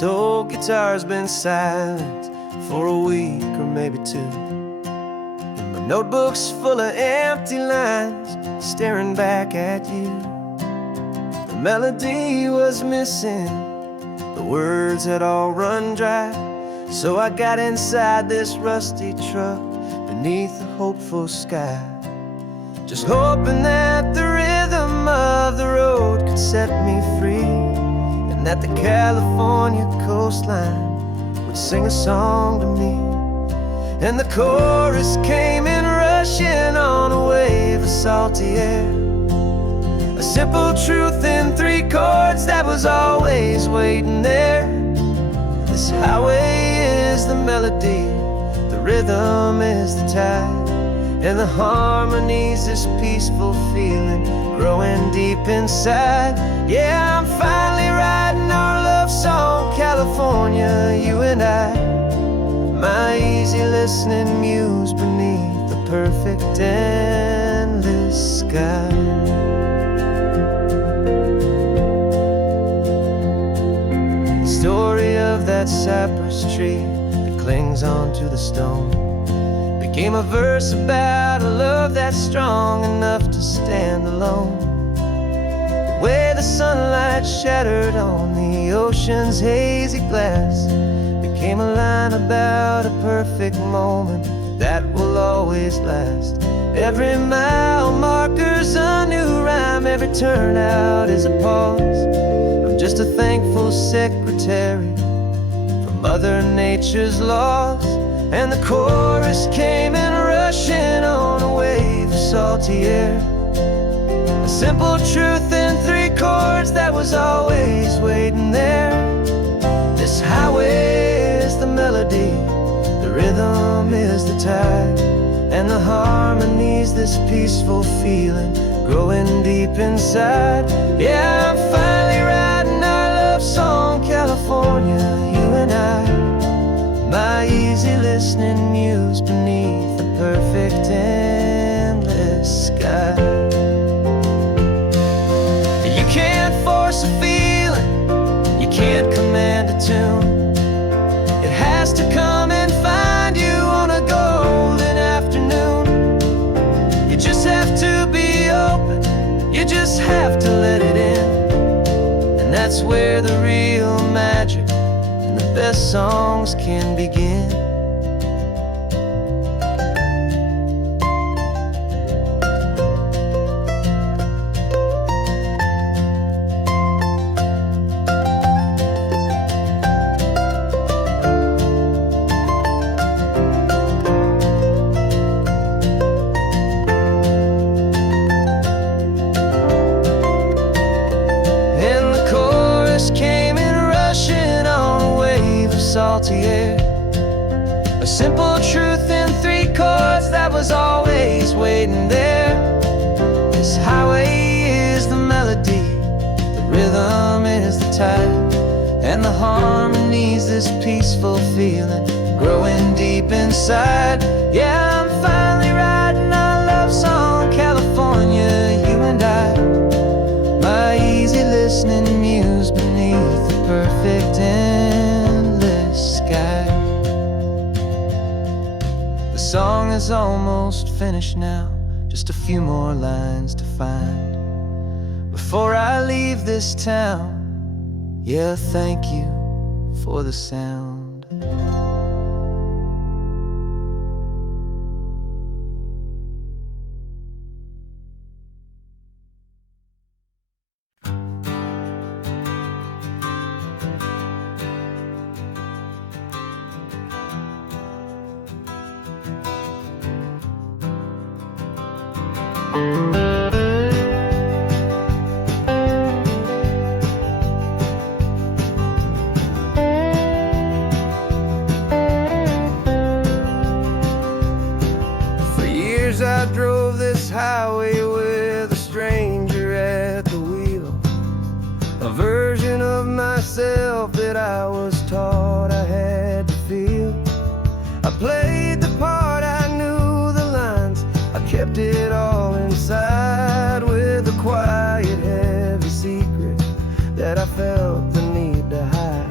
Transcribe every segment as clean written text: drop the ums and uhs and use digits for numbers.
This old guitar's been silent for a week or maybe two, and my notebook's full of empty lines staring back at you. The melody was missing, the words had all run dry, so I got inside this rusty truck beneath a hopeful sky, just hoping that the rhythm of the road could set me free, and that the California coastline would sing a song to me. And the chorus came in rushing on a wave of salty air, a simple truth in 3 chords that was always waiting there. This highway is the melody, the rhythm is the tide, and the harmony's this peaceful feeling growing deep inside. Yeah, I'm finally writing our love song, California, you and I, my easy listening muse beneath the perfect endless sky. Story of that cypress tree that clings onto the stone became a verse about a love that's strong enough to stand alone. The way the sunlight shattered on the ocean's hazy glass became a line about a perfect moment that will always last. Every mile marker's a new rhyme, every turnout is a pause. I'm just a thankful secretary for Mother Nature's laws. And the chorus came in rushing on a wave of salty air, a simple truth in 3 chords that was always waiting there. This highway is the melody, the rhythm is the tide, and the harmony's this peaceful feeling growing deep inside. Yeah, I'm finally writing our love song, California, you and I, my easy listening muse beneath the perfect endless sky. You can't force a feeling, you can't command a tune. It has to come and find you on a golden afternoon. You just have to be open, you just have to let it in, and that's where the real magic, the best songs can begin. And the chorus came in rushing on a wave of salty air, a simple truth in 3 chords that was always waiting there. This highway is the melody, the rhythm is the tide, and the harmony's this peaceful feeling growing deep inside. Yeah, I'm finally writing our love song, California, you and I, my easy listening muse beneath the perfect endless sky. The song is almost finished now, just a few more lines to find before I leave this town. Yeah, thank you for the sound. For years I drove this highway with a stranger at the wheel, a version of myself that I was taught I had to feel. I played the part, I knew the lines, I kept it all inside with a quiet, heavy secret that I felt the need to hide.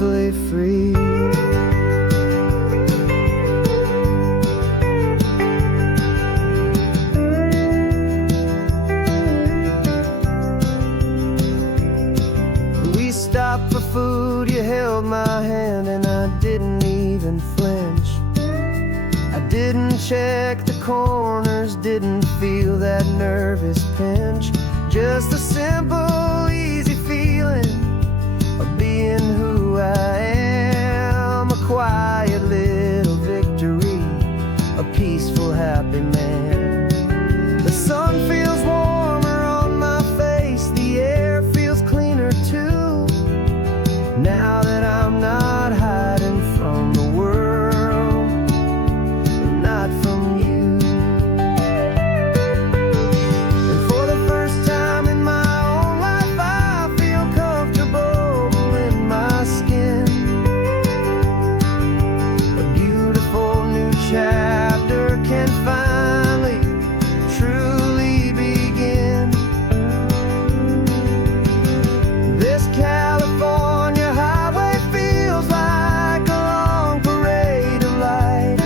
beautifully free. We stopped for food, you held my hand, and I didn't even flinch. I didn't check the corners, didn't feel that nervous pinch. Just a simple, easy feeling of being who I am. A quiet little victory, a peaceful, happy man. The sun feels warmer on my face, the air feels cleaner too. Now that I'm not hiding from the world, and not from you. And for the first time in my own life, I feel comfortable in my skin. A beautiful new chapter can finally, truly begin. This California highway feels like a long parade of light,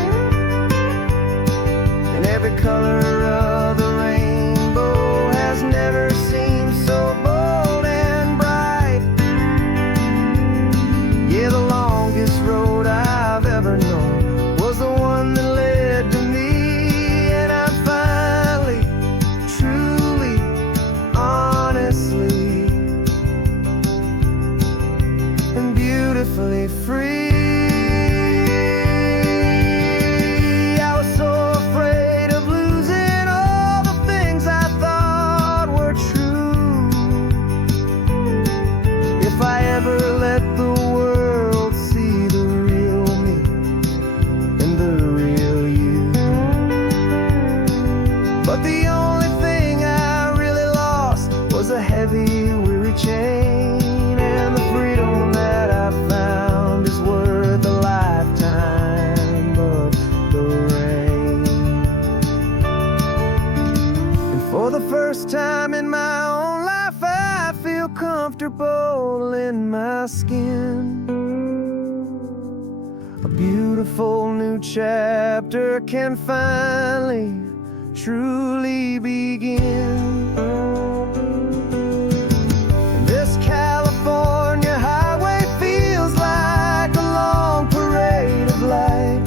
and every color of the rainbow has never seemed so bold and bright. Yeah, the longest road I've ever known was the one that led to me, and I'm finally, truly, honestly, and beautifully free. I was so afraid of losing all the things I thought were true. If I ever let the world see the real me and the real you. But the only thing I really lost was a heavy, weary chain, and the freedom that I found is worth a lifetime of the rain. And for the first time in my own life, I feel comfortable in my skin. A beautiful new chapter can finally, truly begin. This California highway feels like a long parade of light,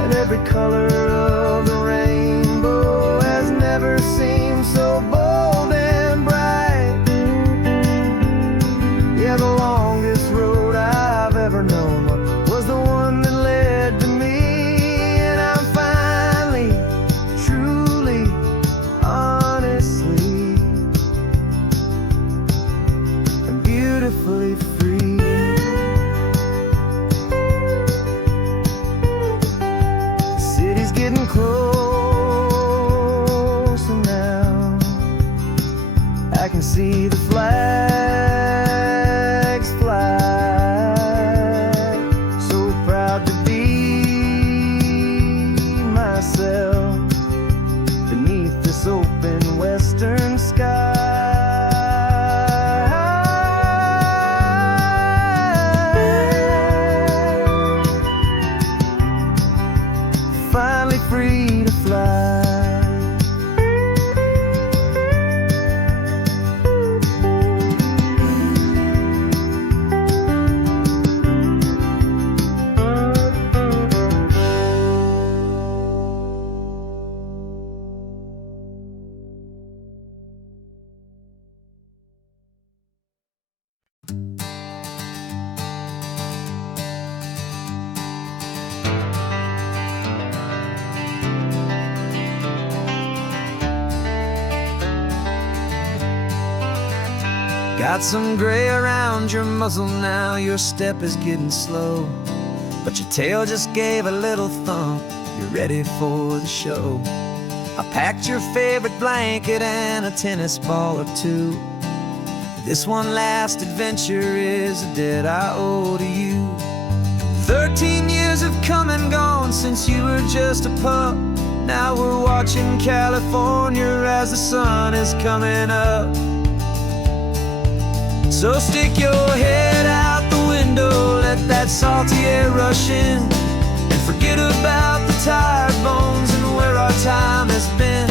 and every color of the rainbow has never seemed so bold and bright. Yeah, the longest road I've ever known was the one that led to me, and I'm finally, truly, honestly, and beautifully free. The city's getting closer now. I can see the flags fly. So proud to be myself beneath this open western sky. Finally free to fly. Got some gray around your muzzle now, your step is getting slow, but your tail just gave a little thump, you're ready for the show. I packed your favorite blanket and a tennis ball or two. This one last adventure is a debt I owe to you. 13 years have come and gone since you were just a pup. Now we're watching California as the sun is coming up. So stick your head window, let that salty air rush in, and forget about the tired bones and where our time has been.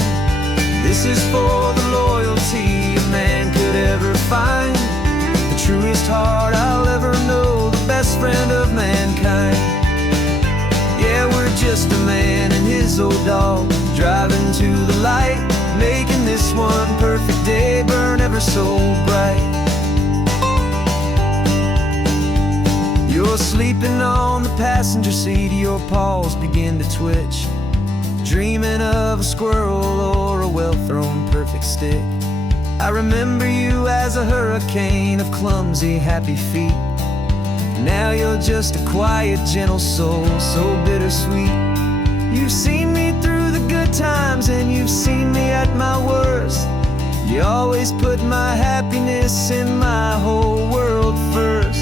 This is for the loyalty a man could ever find, the truest heart I'll ever know, the best friend of mankind. Yeah, we're just a man and his old dog, driving to the light, making this one perfect day burn ever so bright. You're sleeping on the passenger seat, your paws begin to twitch, dreaming of a squirrel or a well-thrown perfect stick. I remember you as a hurricane of clumsy, happy feet. Now you're just a quiet, gentle soul, so bittersweet. You've seen me through the good times and you've seen me at my worst. You always put my happiness in my whole world first.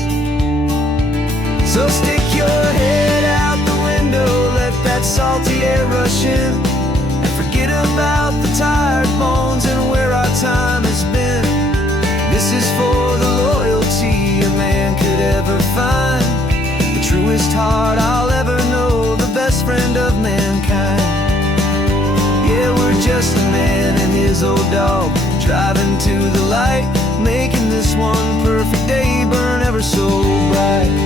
So stick your head out the window, let that salty air rush in, and forget about the tired bones and where our time has been. This is for the loyalty a man could ever find, the truest heart I'll ever know, the best friend of mankind. Yeah, we're just a man and his old dog, driving to the light, making this one perfect day burn ever so bright.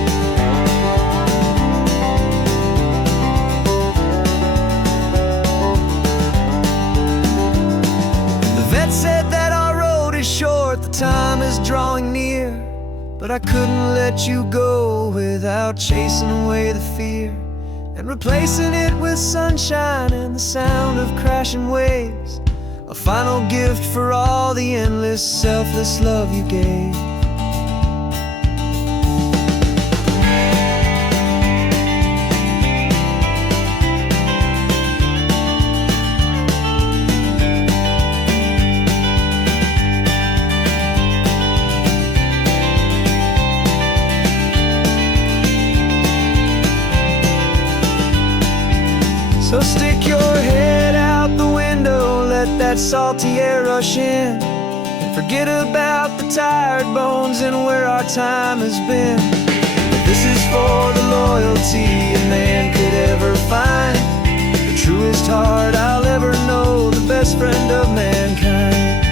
Said that our road is short, the time is drawing near, but I couldn't let you go without chasing away the fear, and replacing it with sunshine and the sound of crashing waves, a final gift for all the endless, selfless love you gave. So stick your head out the window, let that salty air rush in, and forget about the tired bones and where our time has been. This is for the loyalty a man could ever find, the truest heart I'll ever know, the best friend of mankind.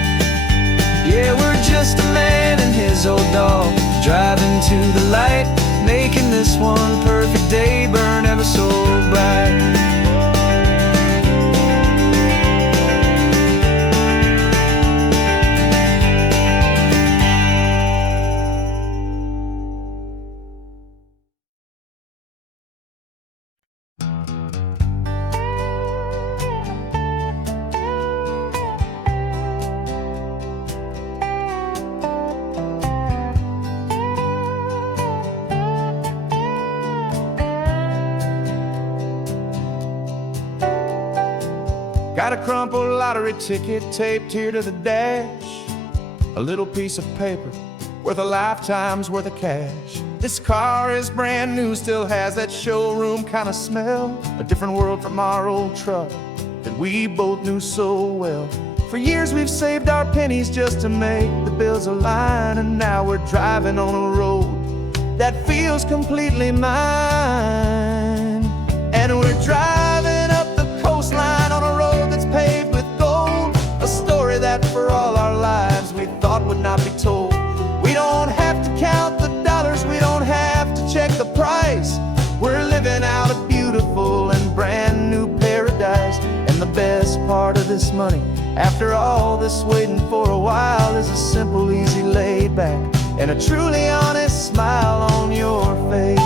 Yeah, we're just a man and his old dog, driving to the light, making this one perfect day burn ever so bright. Got a crumpled lottery ticket taped here to the dash, a little piece of paper worth a lifetime's worth of cash. This car is brand new, still has that showroom kind of smell, a different world from our old truck that we both knew so well. For years we've saved our pennies just to make the bills align, and now we're driving on a road that feels completely mine. And we're driving up the coastline on a road that's paved with gold, a story that for all our lives we thought would not be told. We don't have to count the dollars, we don't have to check the price. We're living out a beautiful and brand new paradise. And the best part of this money, after all this waiting for a while, is a simple, easy, laid back, and a truly honest smile on your face.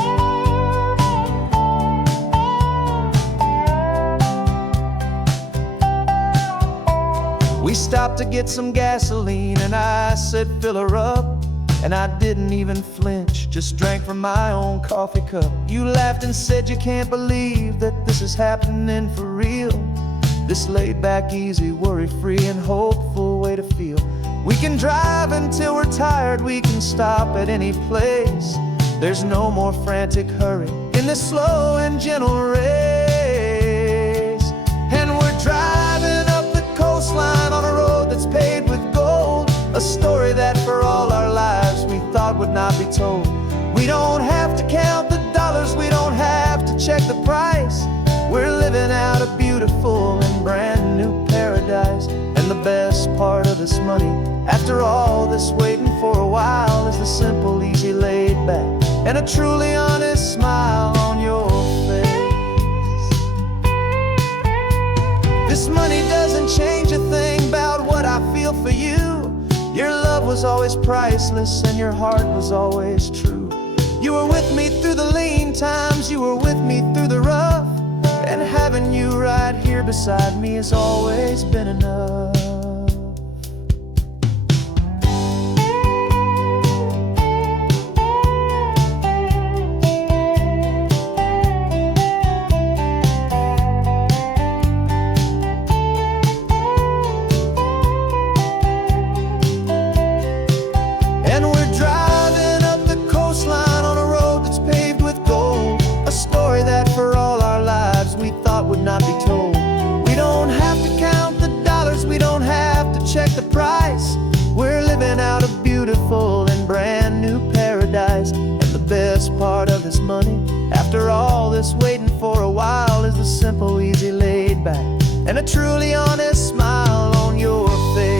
We stopped to get some gasoline and I said fill her up, and I didn't even flinch, just drank from my own coffee cup. You laughed and said you can't believe that this is happening for real. This laid back, easy, worry-free and hopeful way to feel. We can drive until we're tired, we can stop at any place. There's no more frantic hurry in this slow and gentle race. And we're driving up the coastline on a road that's paved with gold, a story that for all our lives we thought would not be told. We don't have to count the dollars, we don't have to check the price. We're living out a beautiful and brand new paradise. And the best part of this money, after all this waiting for a while, is the simple, easy, laid back, and a truly honest smile on your face. This money doesn't change a thing about what I feel for you. Your love was always priceless and your heart was always true. You were with me through the lean times, you were with me through the rough, and having you right here beside me has always been enough. And we're driving up the coastline on a road that's paved with gold, a story that for all our lives we thought would not be told. We don't have to count the dollars, we don't have to check the price. We're living out a beautiful and brand new paradise. And the best part of this money, after all this waiting for a while, is the simple, easy, laid back, and a truly honest smile on your face.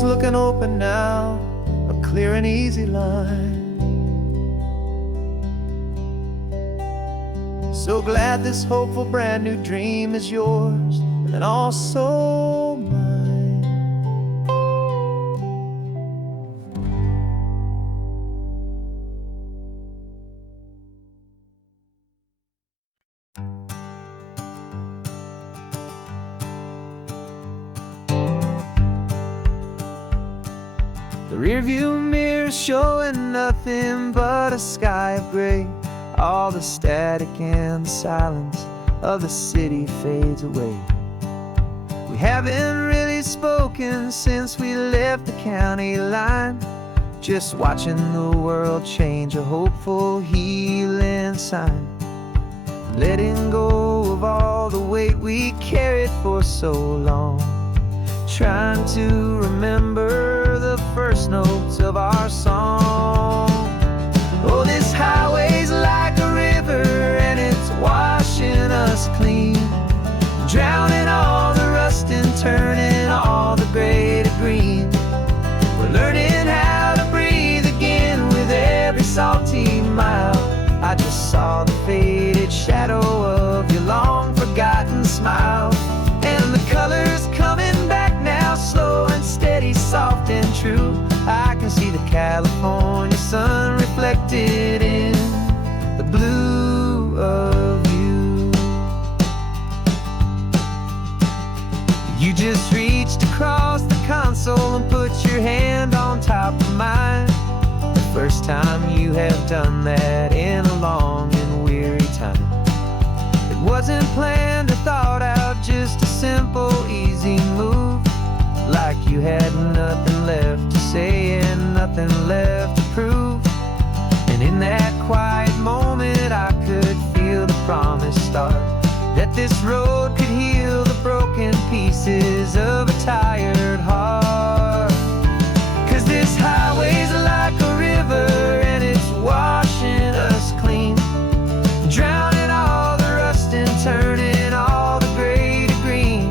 Looking open now, a clear and easy line. So glad this hopeful brand new dream is yours and also mine. The rearview mirror showing nothing but a sky of gray. All the static and the silence of the city fades away. We haven't really spoken since we left the county line, just watching the world change, a hopeful healing sign. Letting go of all the weight we carried for so long, trying to remember the first notes of our song. Oh, this highway's like a river and it's washing us clean, drowning all the rust and turning all the gray to green. We're learning how to breathe again with every salty mile. I just saw the faded shadow of your long forgotten smile, and the colors coming back now, slow and steady, soft and true. I can see the California sun reflected in the blue of you. You just reached across the console and put your hand on top of mine. The first time you have done that in a long and weary time. It wasn't planned or thought out, just a simple, easy move. Like you had nothing left to say and nothing left to prove. And in that quiet moment I could feel the promise start, that this road could heal the broken pieces of a tired heart. 'Cause this highway's like a river and it's washing us clean, drowning all the rust and turning all the gray to green.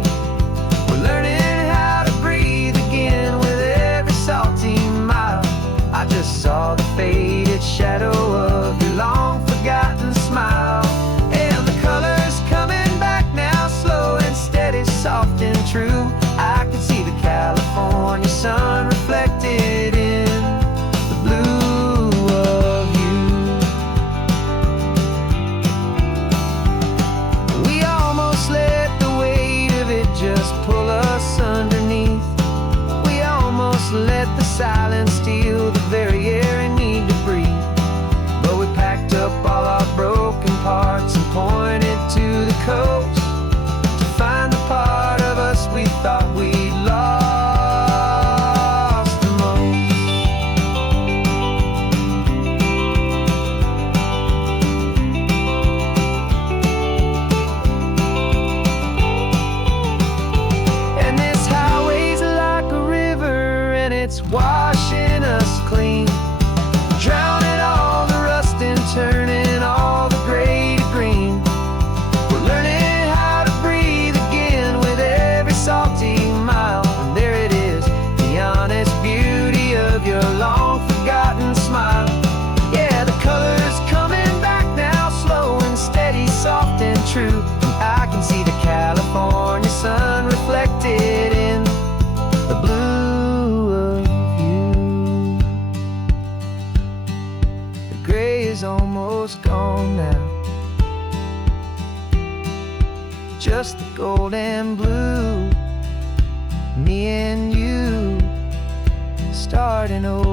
We're learning how to breathe again with every salty mile. I just saw the faded shadow of your long forgotten smile, and the colors coming back now, slow and steady, soft and true. I can see the California sun reflected in the blue of you. We almost let the weight of it just pull us underneath. We almost let the silence steal the very air I need to breathe. But we packed up all our broken parts and pointed to the coast to find the part of us we thought we'd lost the most. true. And I can see the California sun reflected in the blue of you. The gray is almost gone now, just the gold and blue. Me and you starting over.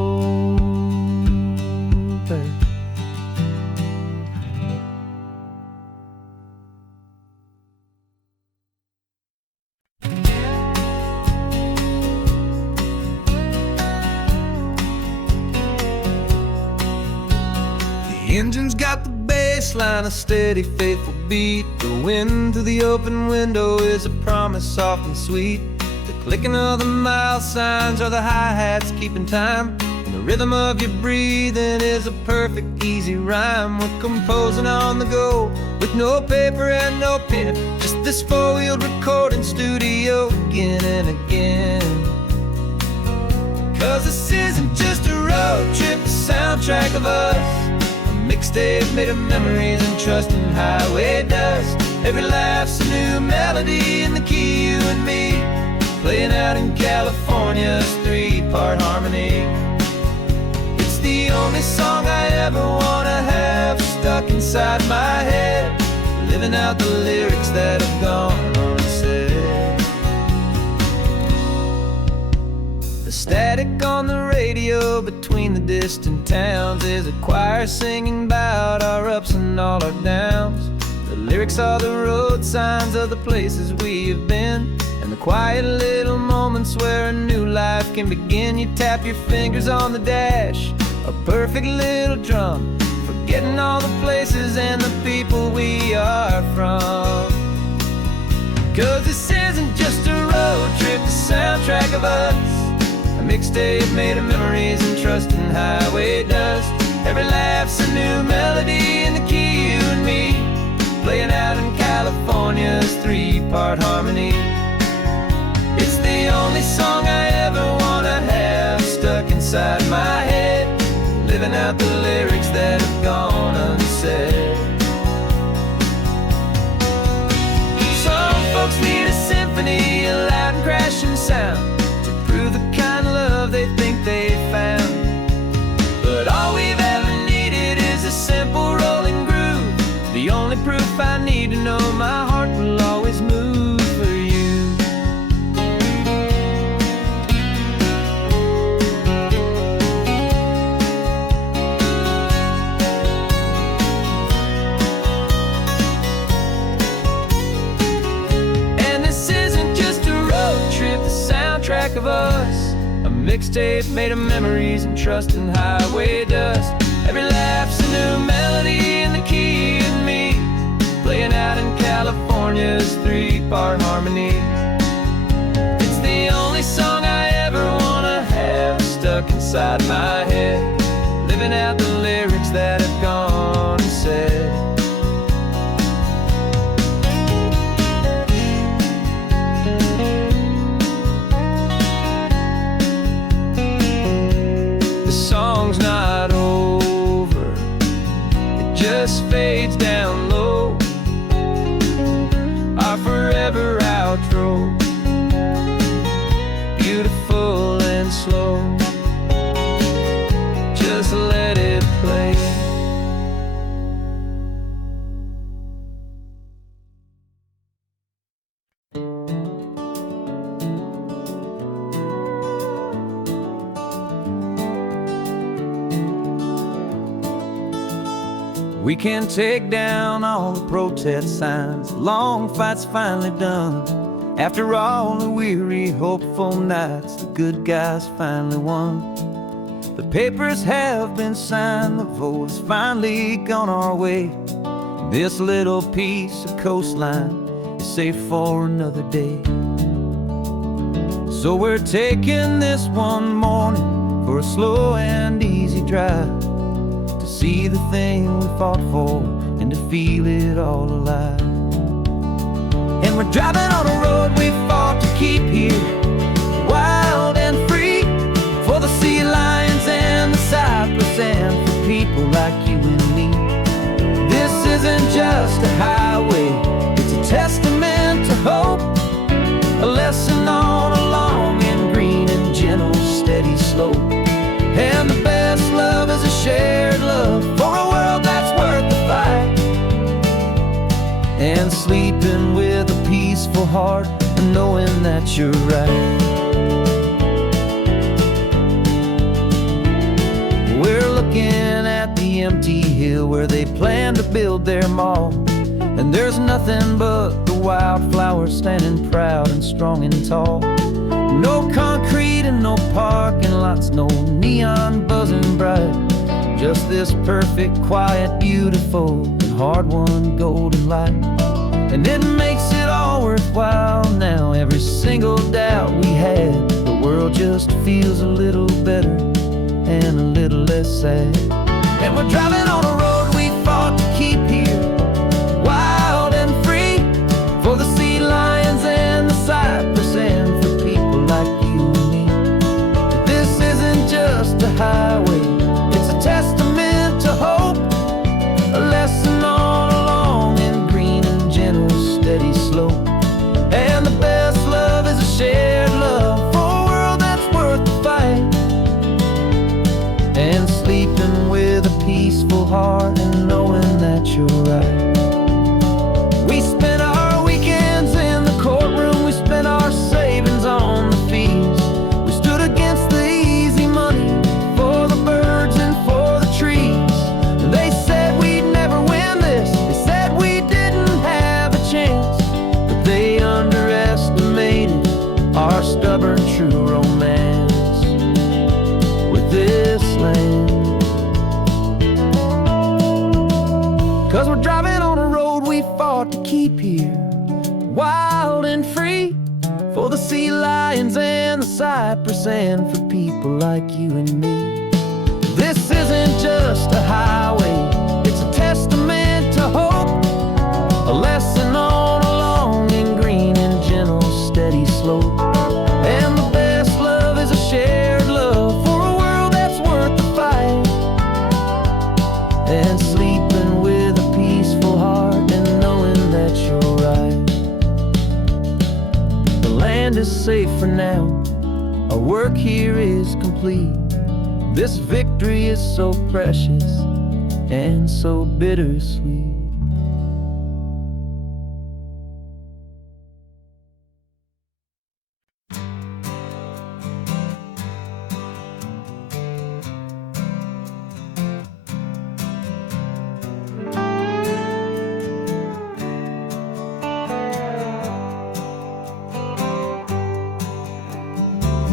The engine's got the bass line, a steady, faithful beat. The wind through the open window is a promise soft and sweet. The clicking of the mile signs are the hi-hats keeping time, and the rhythm of your breathing is a perfect, easy rhyme. We're composing on the go with no paper and no pen, just this four-wheeled recording studio again and again. 'Cause this isn't just a road trip, the soundtrack of us, mixtape made of memories and trust in highway dust. Every laugh's a new melody in the key, you and me, playing out in California's three-part harmony. It's the only song I ever wanna have stuck inside my head, living out the lyrics that have gone unsaid. The static on the radio between the distant towns is a choir singing about our ups and all our downs. The lyrics are the road signs of the places we have been, and the quiet little moments where a new life can begin. You tap your fingers on the dash, a perfect little drum, forgetting all the places and the people we are from. 'Cause this isn't just a road trip, the soundtrack of us, a mixtape made of memories and trust in highway dust. Every laugh's a new melody in the key, you and me, playing out in California's three-part harmony. It's the only song I ever wanna have stuck inside my head, living out the lyrics that have gone unsaid. Some folks need a symphony, a loud and crashing sound, the kind of love they think they found. But all we've ever needed is a simple rolling groove, the only proof I need to know my heart will always move for you. And this isn't just a road trip, the soundtrack of us, a mixtape made of memories and trust in highway dust. Every laugh's a new melody in the key, and me, playing out in California's three-part harmony. It's the only song I ever wanna have stuck inside my head, living out the lyrics that have gone and said. Song's not over, it just fades down low, our forever outro, beautiful and slow, just let it play. We can take down all the protest signs, long fight's finally done. After all the weary, hopeful nights, the good guys finally won. The papers have been signed, the vote has finally gone our way. This little piece of coastline is safe for another day. So we're taking this one morning for a slow and easy drive, to see the thing we fought for and to feel it all alive. And we're driving on a road we fought to keep here, wild and free, for the sea lions and the cypress and for people like you and me. This isn't just a highway, sleeping with a peaceful heart and knowing that you're right. We're looking at the empty hill where they plan to build their mall, and there's nothing but the wildflowers standing proud and strong and tall. No concrete and no parking lots, no neon buzzing bright, just this perfect, quiet, beautiful, and hard-won golden light. And it makes it all worthwhile now. Every single doubt we had, the world just feels a little better and a little less sad. And we're driving on a road we fought to keep here, wild and free, for the sea lions and the cypress and for people like you and me. This isn't just a highway, it's a testament to hope, a lesson on a long and green and gentle steady slope. And the best love is a shared love for a world that's worth the fight, and sleeping with a peaceful heart and knowing that you're right. We spent our weekends in the courtroom, we spent our savings on the fees. We stood against the easy money for the birds and for the trees. They said we'd never win this, they said we didn't have a chance, but they underestimated our stubborn true romance with this land. 'Cause we're driving on a road we fought to keep here, wild and free, for the sea lions and the cypress and for people like you and me. This isn't just a highway, it's a testament to hope, a lesson on a long and green and gentle steady slope. And the best love is a shared love for a world that's worth the fight, and sleeping with a peaceful heart and knowing that you're right. The land is safe for now, our work here is complete. This victory is so precious and so bittersweet.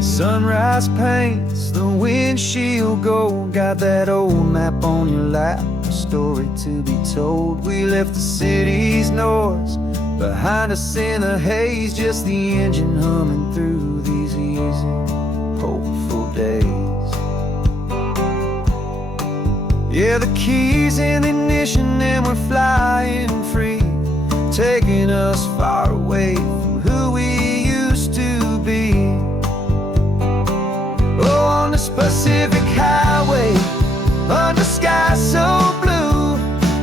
Sunrise paints the windshield gold. Got that old map on your lap, a story to be told. We left the city's noise behind us in the haze, just the engine humming through these easy, hopeful days. Yeah, the keys in the ignition and we're flying free, taking us far away from who we used to be. Oh, on this Pacific highway, under sky so blue,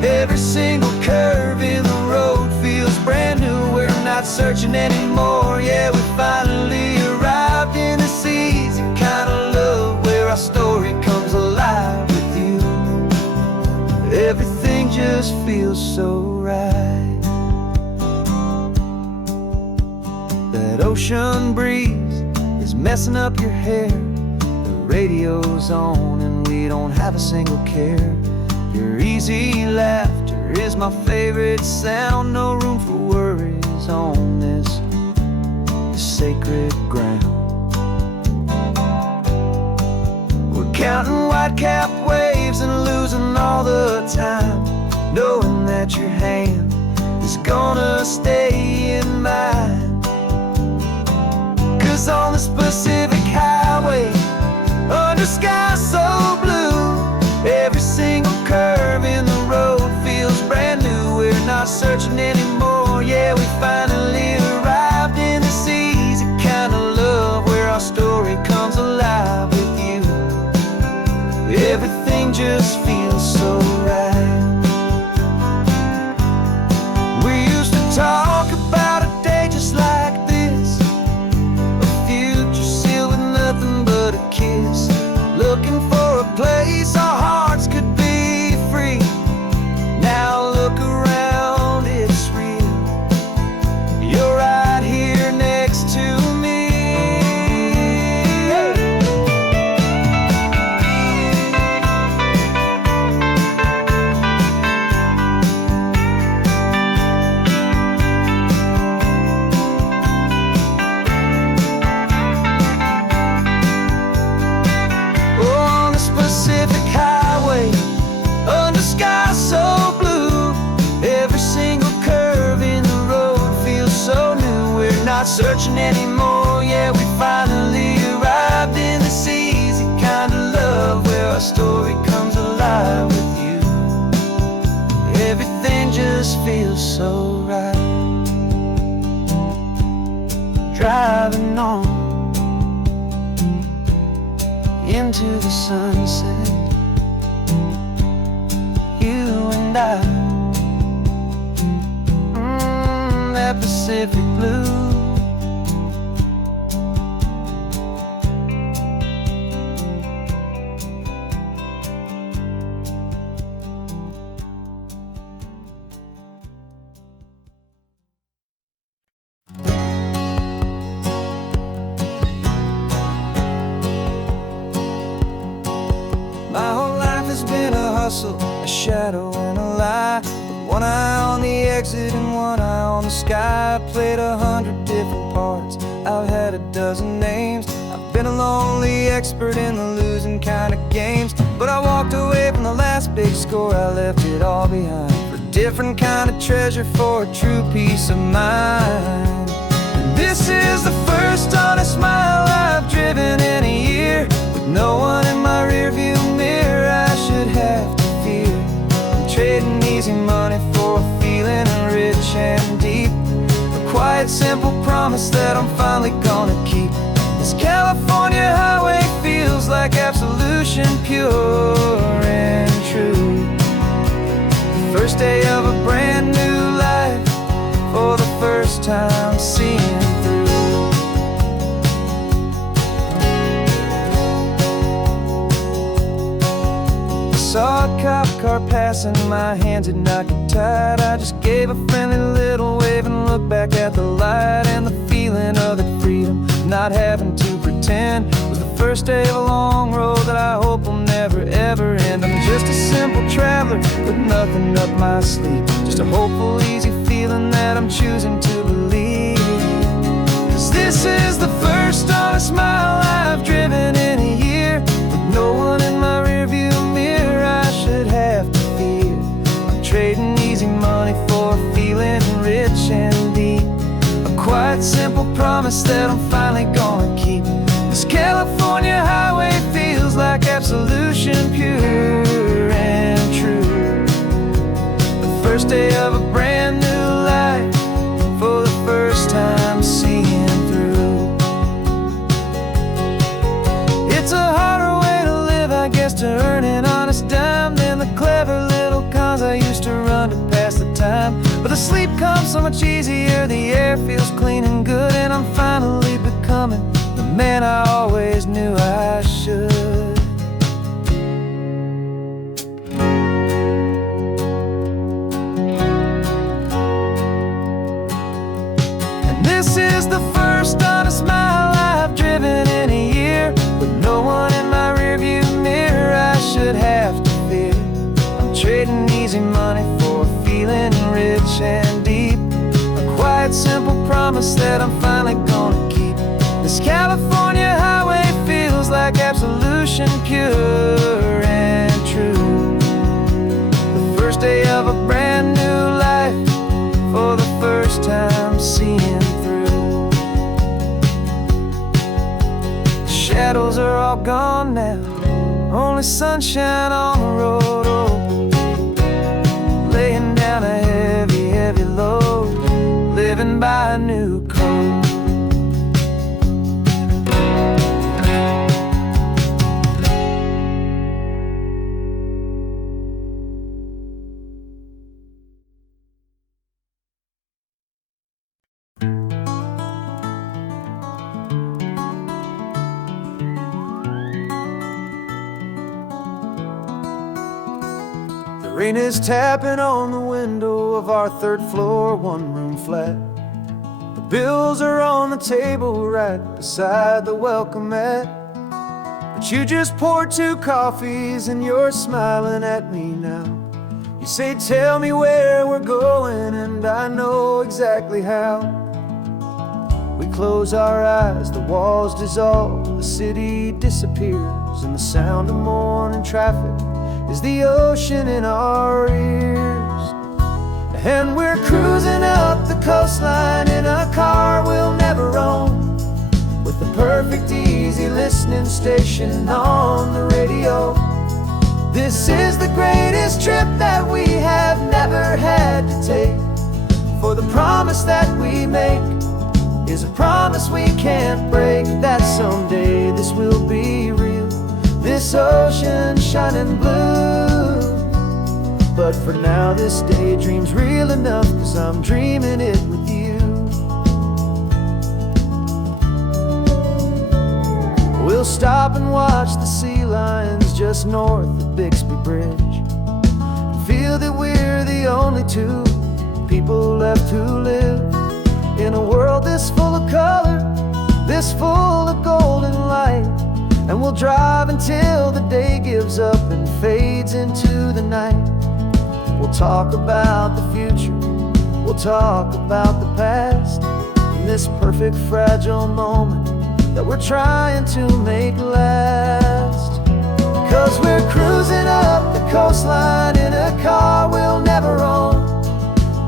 every single curve in the road feels brand new. We're not searching anymore, yeah, we finally arrived in this easy kind of love, where our story comes alive with you. Everything just feels so right. That ocean breeze is messing up your hair, radio's on and we don't have a single care. Your easy laughter is my favorite sound, no room for worries on this sacred ground. We're counting white-capped waves and losing all the time, knowing that your hand is gonna stay in mine. 'Cause on this Pacific highway, under sky so blue, every single curve in the road feels brand new. We're not searching anymore, yeah, we finally arrived in this easy kind of love, where our story comes alive with you. Everything just feels so right. We used to talk about a day just like this, a future sealed with nothing but a kiss. Look anymore. Yeah, we finally arrived in this easy kind of love where our story comes alive with you. Everything just feels so right. Driving on into the sunset, you and I, that Pacific blue. My whole life has been a hustle, a shadow and a lie, with one eye on the exit and one eye on the sky. I played 100 different parts, I've had a dozen names. I've been a lonely expert in the losing kind of games, but I walked away from the last big score. I left it all behind for a different kind of treasure, for a true peace of mind. And this is the first honest mile I've driven in a year, with no one in my rearview mirror I should have to fear. I'm trading easy money for a feeling rich and deep, a quiet simple promise that I'm finally gonna keep. This California highway feels like absolution, pure and true. The first day of a brand new life, for the first time seeing through. Saw a cop car passing, my hands had not got tied. I just gave a friendly little wave and looked back at the light. And the feeling of that freedom, not having to pretend, was the first day of a long road that I hope will never ever end. I'm just a simple traveler with nothing up my sleeve, just a hopeful, easy feeling that I'm choosing to believe. 'Cause this is the first honest mile I've driven in a year, with no one in my rearview mirror I should have to fear. I'm trading easy money for a feeling rich and deep, a quiet simple promise that I'm finally gonna keep. This California highway feels like absolution, pure and true. The first day of a brand new life, for the first time seeing through. It's a harder way to live, I guess, to earn an honest dime than the clever little cons I used to run to pass the time. But the sleep comes so much easier, the air feels clean and good, and I'm finally becoming the man I always knew I should. And this is the first honest mile I've driven in a year, with no one in my rearview mirror I should have to fear. I'm trading easy money for a feeling rich and deep, a quiet simple promise that I'm finally gonna keep. This California highway feels like absolution, pure and true. The first day of a brand new life, for the first time seeing through. The shadows are all gone now, only sunshine on the road. Oh, laying down a heavy, heavy load, living by a new code. Rain is tapping on the window of our third floor, one-room flat. The bills are on the table right beside the welcome mat. But you just poured 2 coffees and you're smiling at me now. You say, tell me where we're going, and I know exactly how. We close our eyes, the walls dissolve, the city disappears, and the sound of morning traffic is the ocean in our ears. And we're cruising up the coastline in a car we'll never own, perfect easy listening station on the radio. This is the greatest trip that we have never had to take. For the promise that we make is a promise we can't break, that someday this will be real, this ocean shining blue. But for now this daydream's real enough, 'cause I'm dreaming it with you. We'll stop and watch the sea lions just north of Bixby Bridge, feel that we're the only two people left who live in a world this full of color, this full of golden light. And we'll drive until the day gives up and fades into the night. We'll talk about the future, we'll talk about the past, in this perfect fragile moment that we're trying to make last. 'Cause we're cruising up the coastline in a car we'll never own,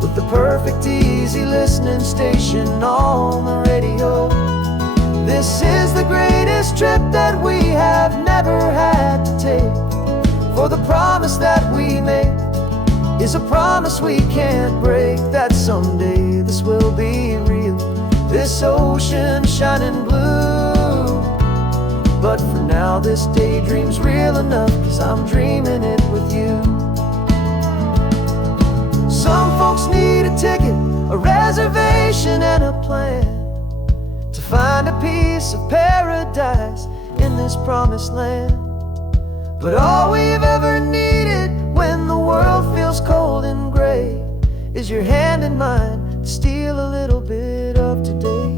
with the perfect easy listening station on the radio. This is the greatest trip that we have never had to take. For the promise that we make is a promise we can't break, that someday this will be real, this ocean shining blue. But for now this daydream's real enough, 'cause I'm dreaming it with you. Some folks need a ticket, a reservation and a plan to find a piece of paradise in this promised land. But all we've ever needed when the world feels cold and gray is your hand in mine to steal a little bit of today.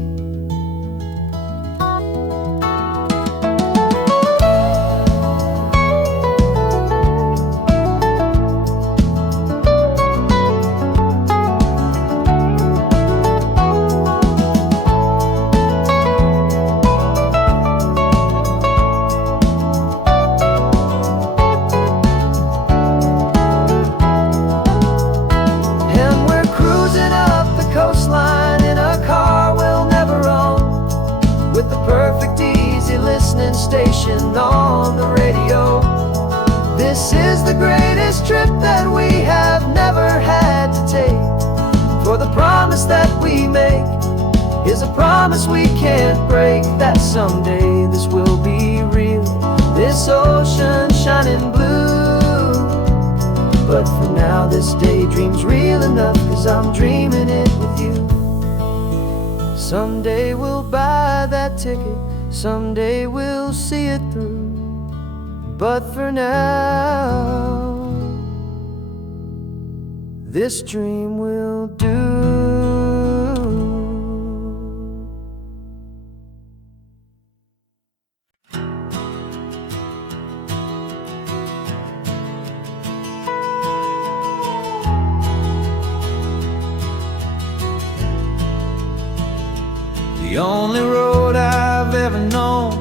Station on the radio. This is the greatest trip that we have never had to take. For the promise that we make is a promise we can't break, that someday this will be real, this ocean shining blue. But for now this daydream's real enough, 'cause I'm dreaming it with you. Someday we'll buy that ticket, someday we'll see it through. But for now, this dream will do. The only road I've ever known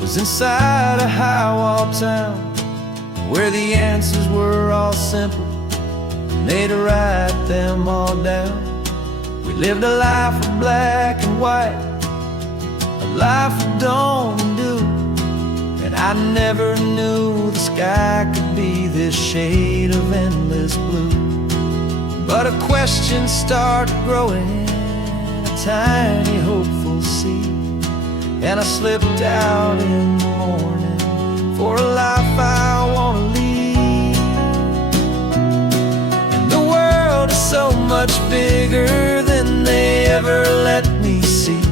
was inside a high-wall town, where the answers were all simple and they'd write them all down. We lived a life of black and white, a life of dawn and dew, and I never knew the sky could be this shade of endless blue. But a question started growing, tiny hopeful seed, and I slipped out in the morning for a life I wanna lead. And the world is so much bigger than they ever let me see,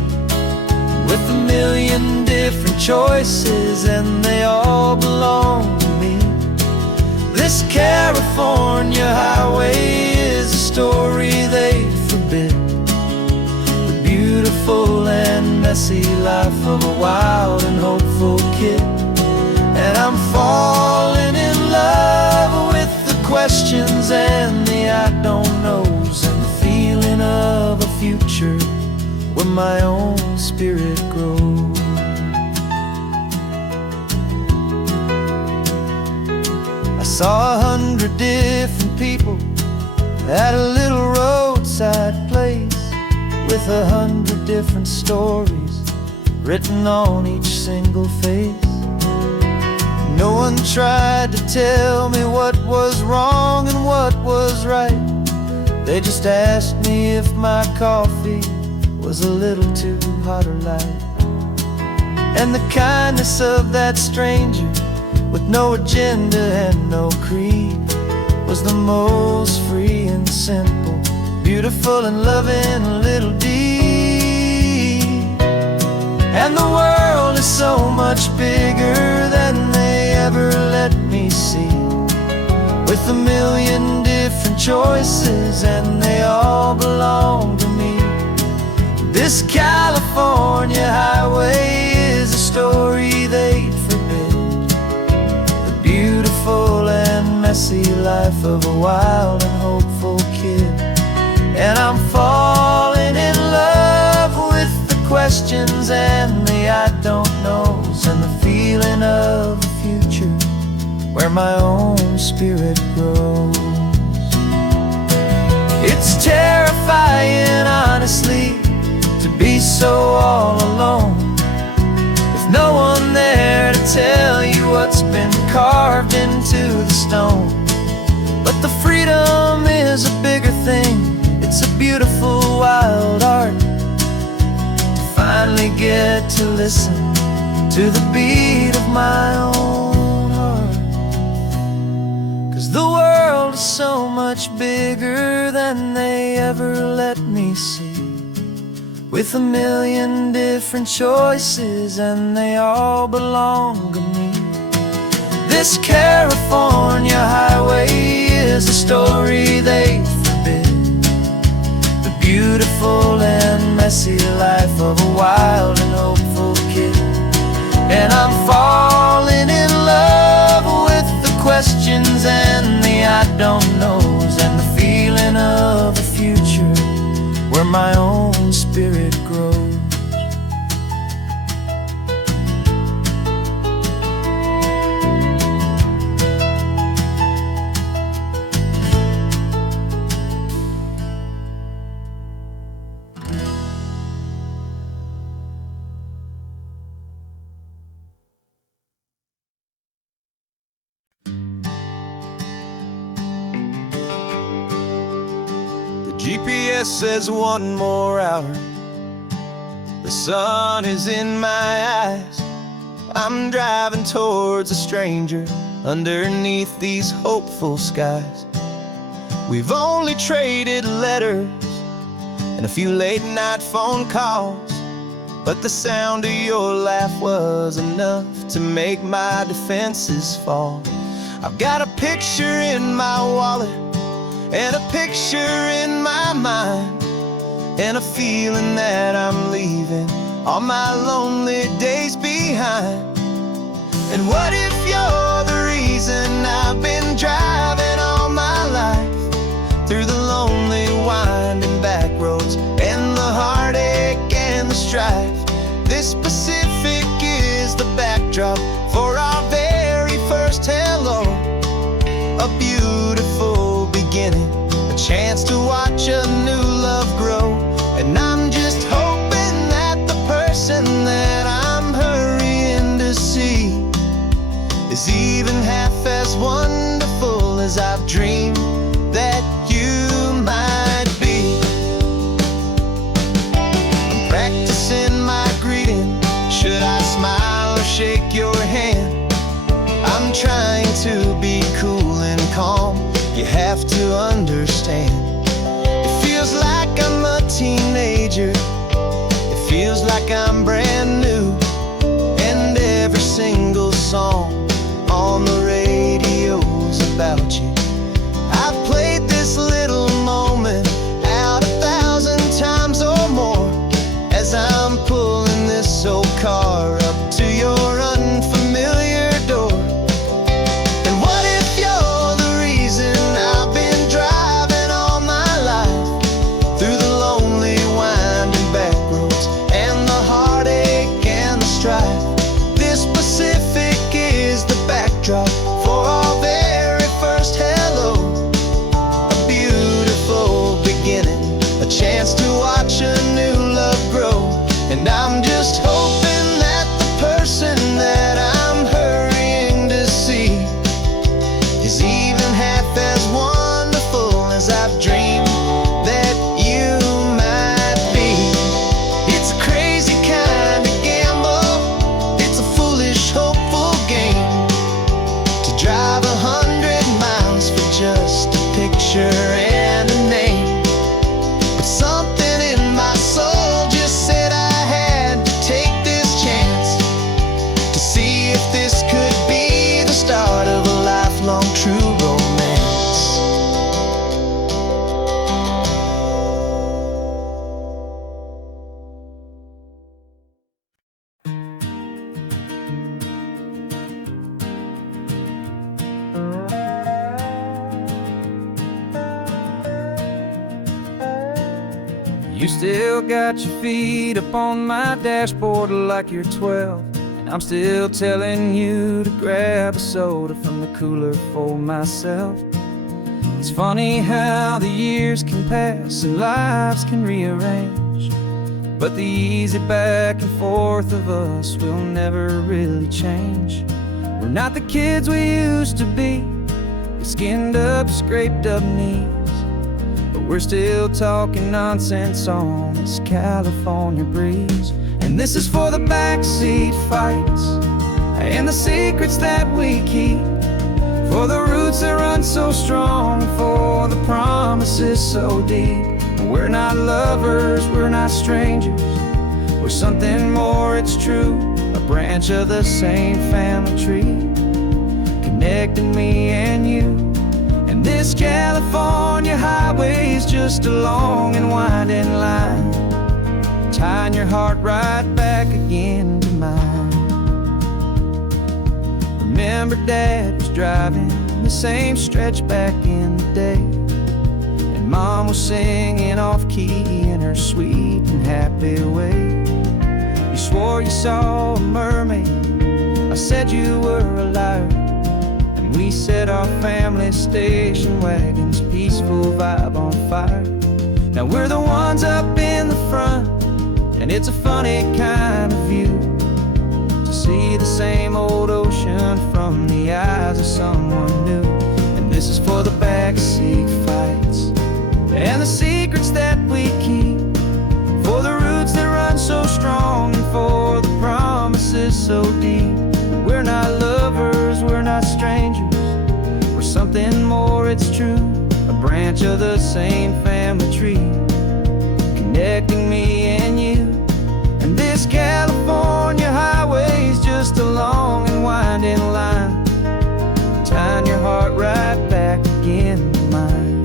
with a million different choices and they all belong to me. This California highway is a story they forbid, beautiful and messy life of a wild and hopeful kid. And I'm falling in love with the questions and the I don't knows, and the feeling of a future where my own spirit grows. I saw 100 different people at a little roadside place, with 100 different stories written on each single face. No one tried to tell me what was wrong and what was right. They just asked me if my coffee was a little too hot or light. And the kindness of that stranger, with no agenda and no creed, was the most free and simple, beautiful and loving little deed. And the world is so much bigger than they ever let me see, with a million different choices and they all belong to me. This California highway is a story they'd forbid, the beautiful and messy life of a wild and hopeful kid. And I'm falling in love with the questions and the I don't knows, and the feeling of a future where my own spirit grows. It's terrifying, honestly, to be so all alone, with no one there to tell you what's been carved into the stone. But the freedom is a bigger thing. It's a beautiful wild art to finally get to listen to the beat of my own heart. 'Cause the world is so much bigger than they ever let me see, with a million different choices and they all belong to me. This California highway is a story they forbid, the beautiful and messy life of a wild and hopeful kid. And I'm falling in love with the questions and the I don't knows, and the feeling of a future where my own spirit grows. GPS says one more hour. The sun is in my eyes. I'm driving towards a stranger underneath these hopeful skies. We've only traded letters and a few late night phone calls, but the sound of your laugh was enough to make my defenses fall. I've got a picture in my wallet and a picture in my mind, and a feeling that I'm leaving all my lonely days behind. And what if you're the reason I've been driving all my life, through the lonely winding back roads and the heartache and the strife? This Pacific is the backdrop for our very first hello, a beautiful beginning, a chance to watch a new love grow. And I'm just hoping that the person that I'm hurrying to see is even half as wonderful as I've dreamed that you might be. I'm practicing my greeting. Should I smile or shake your hand? I'm trying to be cool and calm. You have to understand, it feels like I'm a teenager. It feels like I'm brand new. And every single song on the radio's about you. I've played this little moment out 1,000 times or more, as I'm pulling this old car up to your unfamiliar door. And what if you're the reason I've been driving all You still got your feet up on my dashboard like you're 12, and I'm still telling you to grab a soda from the cooler for myself. It's funny how the years can pass and lives can rearrange, but the easy back and forth of us will never really change. We're not the kids we used to be, with skinned up, scraped up knees, but we're still talking nonsense on this California breeze. And this is for the backseat fights and the secrets that we keep, for the roots that run so strong, for the promises so deep. We're not lovers, we're not strangers, we're something more, it's true. A branch of the same family tree, connecting me and you. And this California highway is just a long and winding line, tying your heart right back again to mine. Remember Dad was driving the same stretch back in the day, and Mom was singing off-key in her sweet and happy way. You swore you saw a mermaid, I said you were a liar, and we set our family station wagon's peaceful vibe on fire. Now we're the ones up in the front, and it's a funny kind of view to see the same old ocean from the eyes of someone new. And this is for the backseat fights and the secrets that we keep, for the roots that run so strong, and for the promises so deep. We're not lovers, we're not strangers, we're something more, it's true. A branch of the same family tree, connecting me and you. And this California highway is just a long and winding line, tying your heart right back again to mine.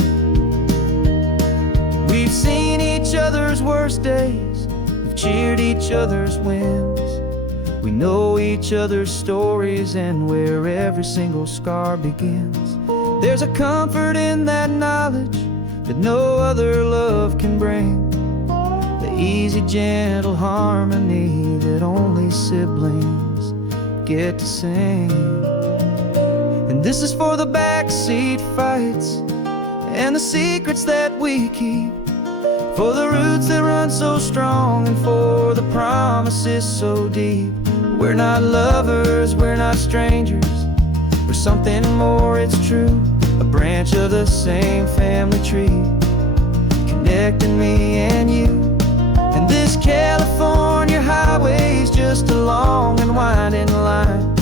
We've seen each other's worst days, we've cheered each other's wins, we know each other's stories and where every single scar begins. There's a comfort in that knowledge that no other love can bring, the easy, gentle harmony that only siblings get to sing. And this is for the backseat fights and the secrets that we keep, for the roots that run so strong, and for the promises so deep. We're not lovers, we're not strangers, we're something more, it's true. A branch of the same family tree, connecting me and you. And this California highway is just a long and winding line,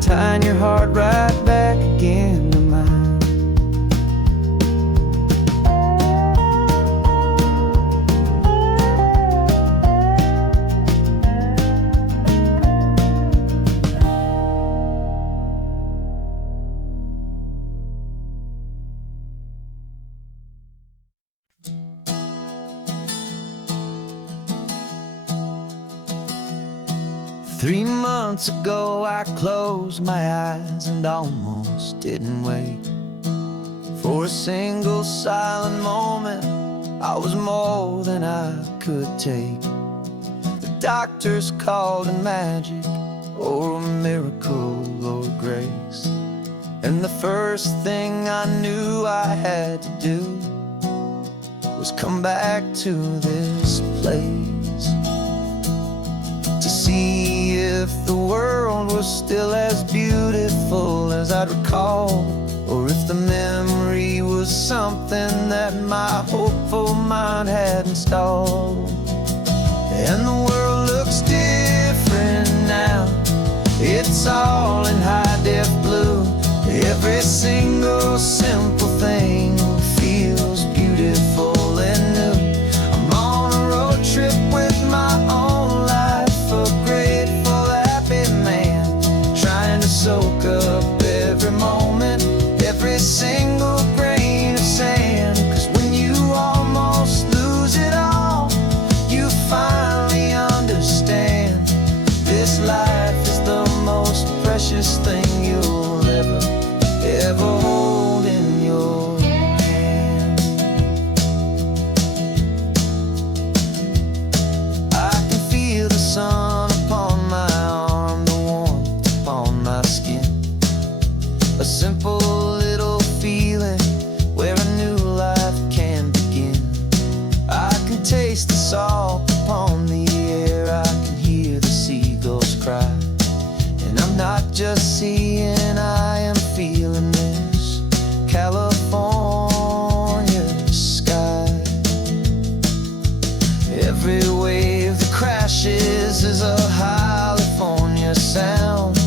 tying your heart right back again to mine. Three months ago I closed my eyes and almost didn't wake. For a single silent moment, I was more than I could take. The doctors called it magic, or a miracle, or grace. And the first thing I knew I had to do was come back to this place, to see if the world was still as beautiful as I'd recall, or if the memory was something that my hopeful mind had installed. And the world looks different now, it's all in high-def blue. Every single simple thing feels beautiful and new. I'm on a road trip with my own life, a grateful, happy man, trying to soak up every moment, every single grain of sand. 'Cause when you almost lose it all, you finally understand this life is the most precious thing you'll ever hold in your hand. the salt upon the air. I can hear the seagulls cry. And I'm not just seeing, I am feeling this California sky. Every wave that crashes is a California sound.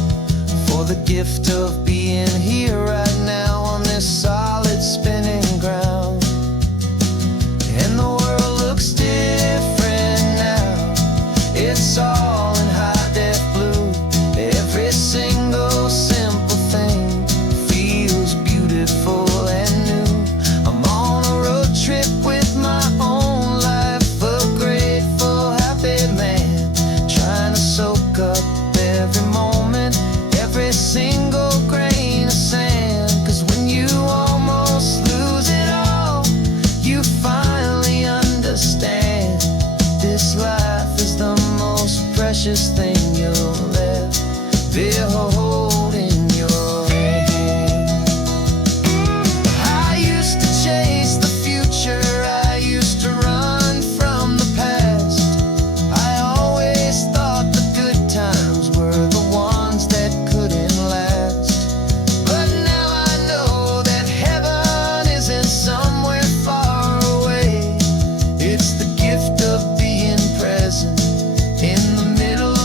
For the gift of being here right now on this solid spinning ground. And the world looks different now. It's all in high-def blue. Every single simple thing feels beautiful and new. I'm on a road trip with my own life, a grateful, happy man, trying to soak up every moment, every single grain of sand. 'Cause when you almost lose it all, you finally understand this life is the most precious thing you'll ever hold in your hand. I used to chase the future, I used to run from the past. I always thought the good times were the ones that couldn't last. But now I know that heaven isn't somewhere far away. It's the gift of being present in the middle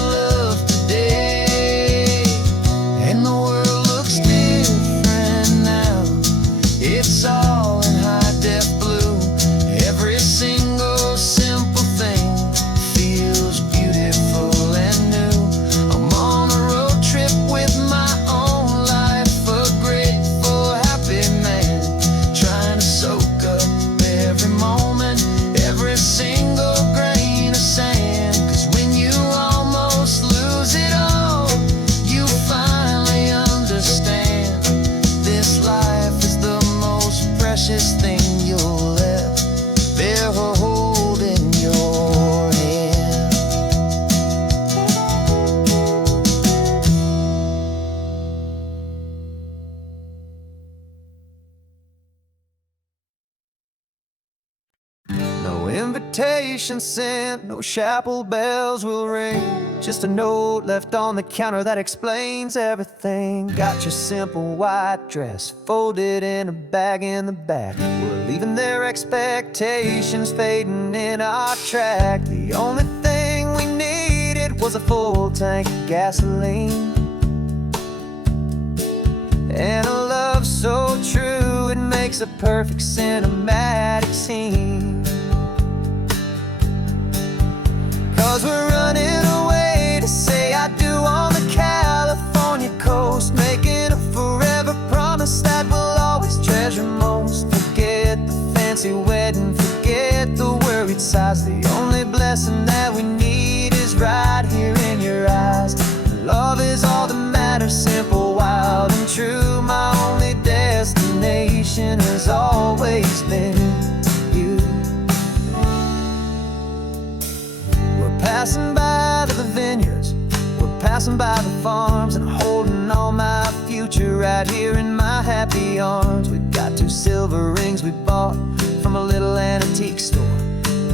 of today. And the world looks different now. It's all in high-def blue. Every single simple thing feels beautiful and new. I'm on a road trip with my own life, a grateful, happy man, trying to soak up every moment, every single grain of sand. 'Cause when you almost lose it all, you finally understand this life is the most precious thing you'll ever hold in your hand. No invitation sent, no chapel bells will ring. Just a note left on the counter that explains everything. Got your simple white dress folded in a bag in the back. We're leaving their expectations fading in our track. The only thing we needed was a full tank of gasoline and a love so true it makes a perfect cinematic scene. 'Cause we're running away to say I do on the California coast, making a forever promise that we'll always treasure most. Forget the fancy wedding, forget the worried sighs. The only blessing that we need is right here in your eyes. Love is all that matters, simple, wild, and true. My only destination has always been you. We're passing by the vineyards, we're passing by the farms, and holding all my future right here in my happy arms. We've got 2 silver rings we bought from a little antique store.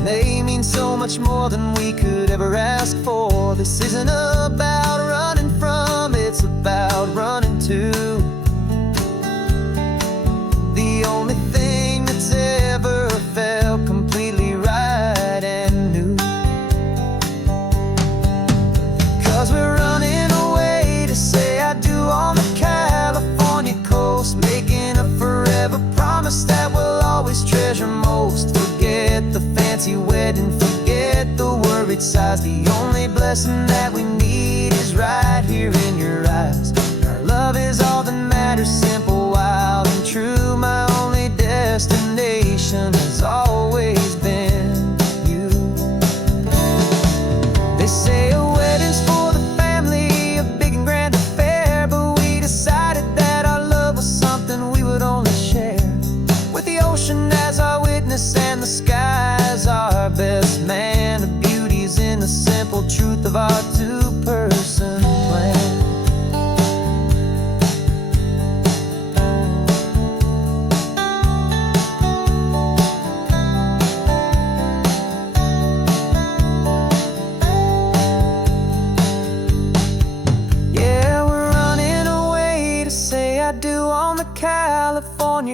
They mean so much more than we could ever ask for. This isn't about running from, it's about running to. The only thing that's ever felt completely right and new. 'Cause we're running away to say I do on the California coast, making a forever promise that we'll always treasure most. Forget the fancy wedding, forget the worried sighs. The only blessing that we need is right here in your eyes. Our love is all that matters, simple, wild, and true. My only destination has always been you. They say a wedding's for the family, a big and grand affair, but we decided that our love was something we would only share with the ocean as our witness and the sky as our best man. The beauty's in the simple truth of our 2-person plan.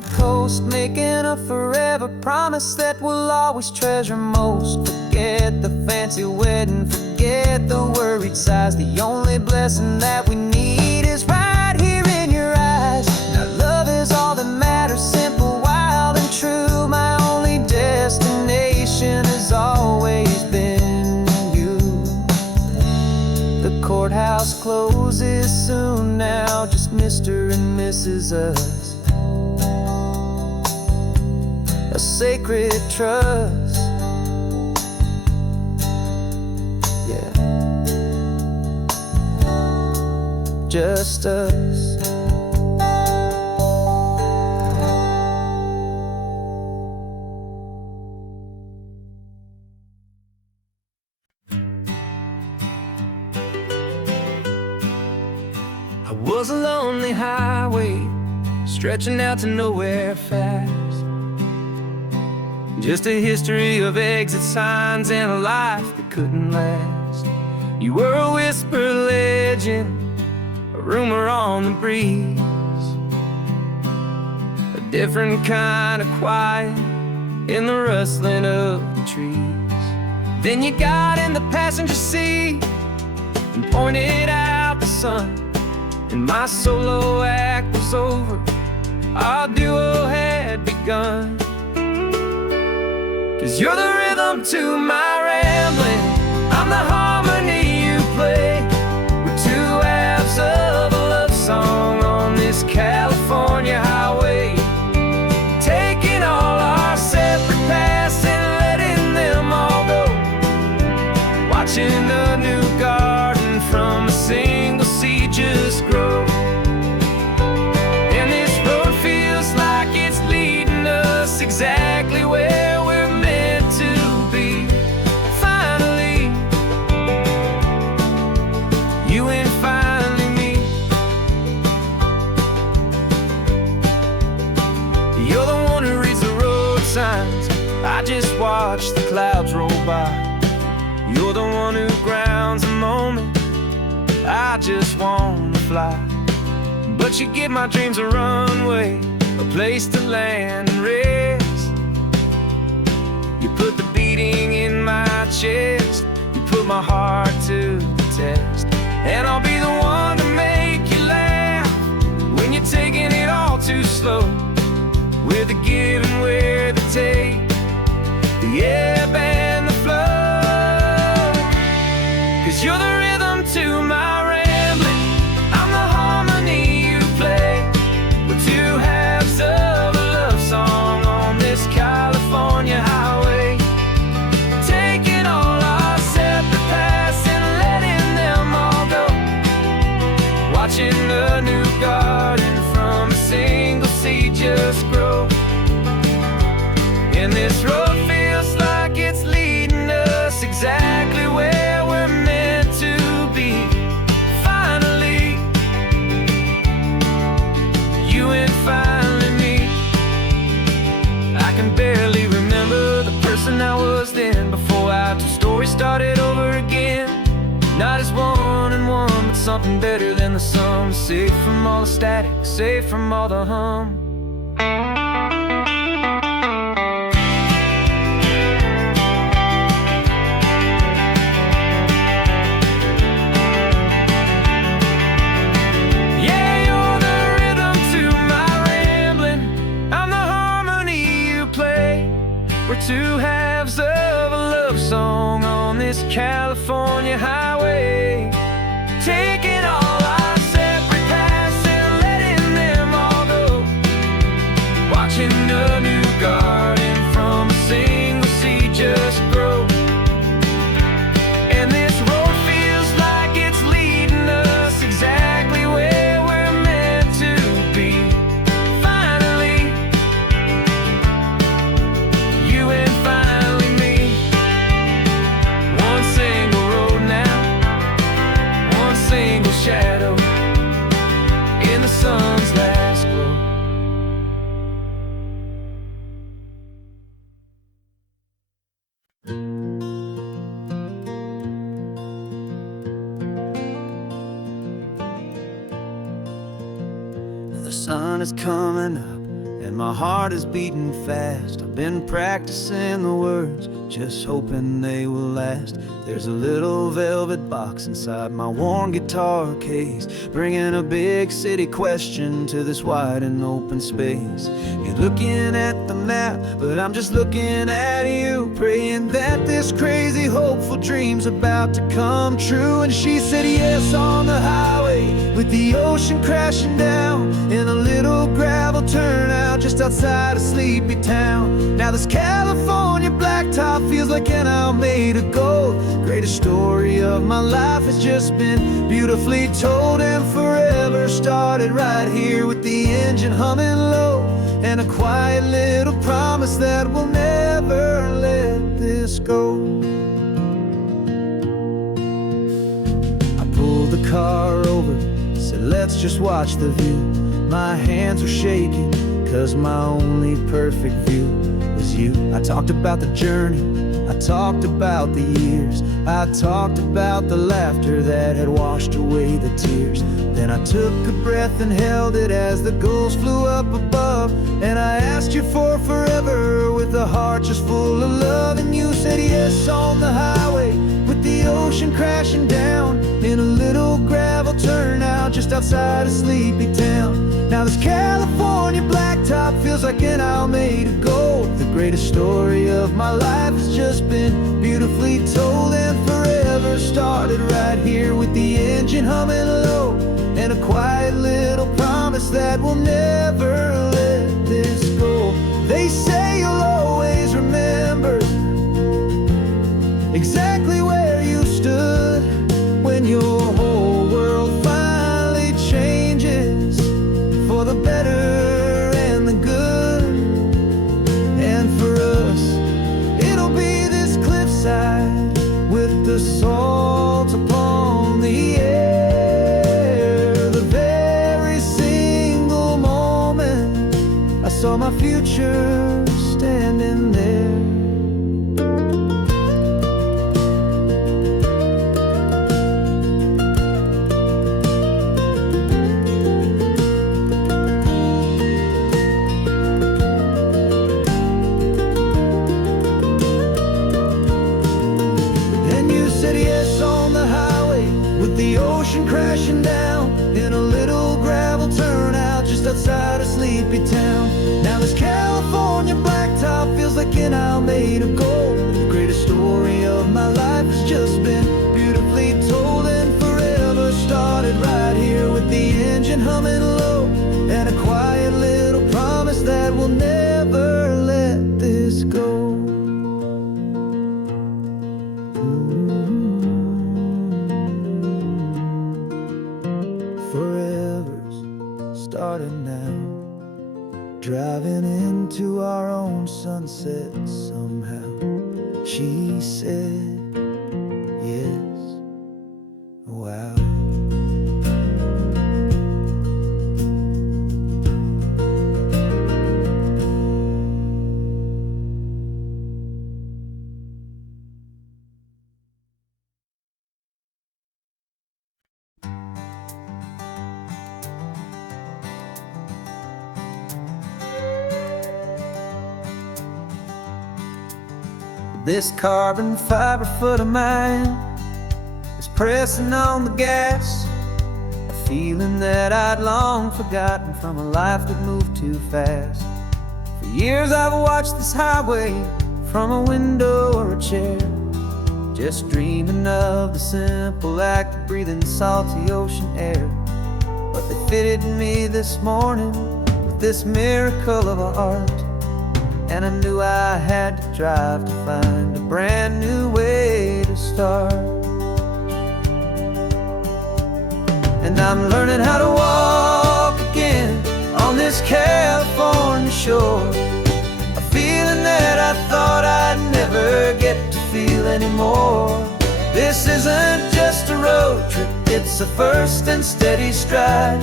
California coast, making a forever promise that we'll always treasure most. Forget the fancy wedding, forget the worried sighs. The only blessing that we need is right here in your eyes. Now love is all that matters, simple, wild and true. My only destination has always been you. The courthouse closes soon now, just Mr. and Mrs. Us, a sacred trust. Yeah, just us. I was a lonely highway, stretching out to nowhere fast. Just a history of exit signs and a life that couldn't last. You were a whisper legend, a rumor on the breeze, a different kind of quiet in the rustling of the trees. Then you got in the passenger seat and pointed out the sun, and my solo act was over, our duo had begun. 'Cause you're the rhythm to my rambling, I'm the harmony you play. We're two halves of a love song on this California highway, taking all our separate paths and letting them all go, watching a new garden from a single seed just grow. And this road feels like it's leading us exactly where we're meant to be. Finally, you and finally me. You're the one who reads the road signs, I just watch the clouds roll by. You're the one who grounds the moment, I just wanna fly. But you give my dreams a runway, a place to land and rest. You put the beating in my chest, you put my heart to the test. And I'll be the one to make you laugh when you're taking it all too slow, with the give and with the take, the ebb and the flow. 'Cause you're the rhythm to my rambling, I'm the harmony you play. We're two halves of a love song on this California highway, taking all our separate paths and letting them all go, watching a new garden from a single seed just grow. And this road feels like it's leading us exactly where we're meant to be. Finally, you and finally me. I can barely remember the person I was then, before our two stories started over again. Not as one and one, but something better than the sum. Safe from all the static, safe from all the hum. We're two halves of a love song on this California highway, taking all our separate paths and letting them all go, watching a new garden from a single seed just grow. And this road feels like it's leading us exactly where we're meant to be. Finally, you and finally me. One single road now, one single shadow in the sun's last glow. The sun is coming up and my heart is beating fast. I've been practicing the words, just hoping they will last. There's a little velvet box inside my worn guitar case, bringing a big city question to this wide and open space. You're looking at the map, but I'm just looking at you, praying that this crazy hopeful dream's about to come true. And she said yes on the highway, with the ocean crashing down in a little gravel turnout just outside a sleepy town. Now this California blacktop feels like an isle made of gold. Greatest story of my life has just been beautifully told, and forever started right here with the engine humming low, and a quiet little promise that we'll never let this go. I pulled the car over, said let's just watch the view. My hands were shaking, cause my only perfect view was you. I talked about the journey, I talked about the years, I talked about the laughter that had washed away the tears. Then I took a breath and held it as the gulls flew up above, and I asked you for forever with a heart just full of love. And you said yes on the highway, with the ocean crashing down in a little gravel turnout just outside a sleepy town. Now this California blacktop feels like an isle made of gold. The greatest story of my life has just been beautifully told, and forever started right here with the engine humming low, and a quiet little promise that we'll never let this go. They say you'll always remember exactly where you stood when your whole world finally changes for the better and the good. And for us, it'll be this cliffside with the salt upon the air. The very single moment I saw my future standing there. Crashing down in a little gravel turnout just outside a sleepy town. Now this California blacktop feels like an isle made of gold. The greatest story of my life has just been beautifully told, and forever started right here with the engine humming low, and a quiet little promise that we'll never let this go. Started now, driving into our own sunset somehow. She said yes, wow. This carbon fiber foot of mine is pressing on the gas, a feeling that I'd long forgotten from a life that moved too fast. For years I've watched this highway from a window or a chair, just dreaming of the simple act of breathing salty ocean air. But they fitted me this morning with this miracle of art, and I knew I had to drive to find a brand new way to start. And I'm learning how to walk again on this California shore, a feeling that I thought I'd never get to feel anymore. This isn't just a road trip, it's a first and steady stride,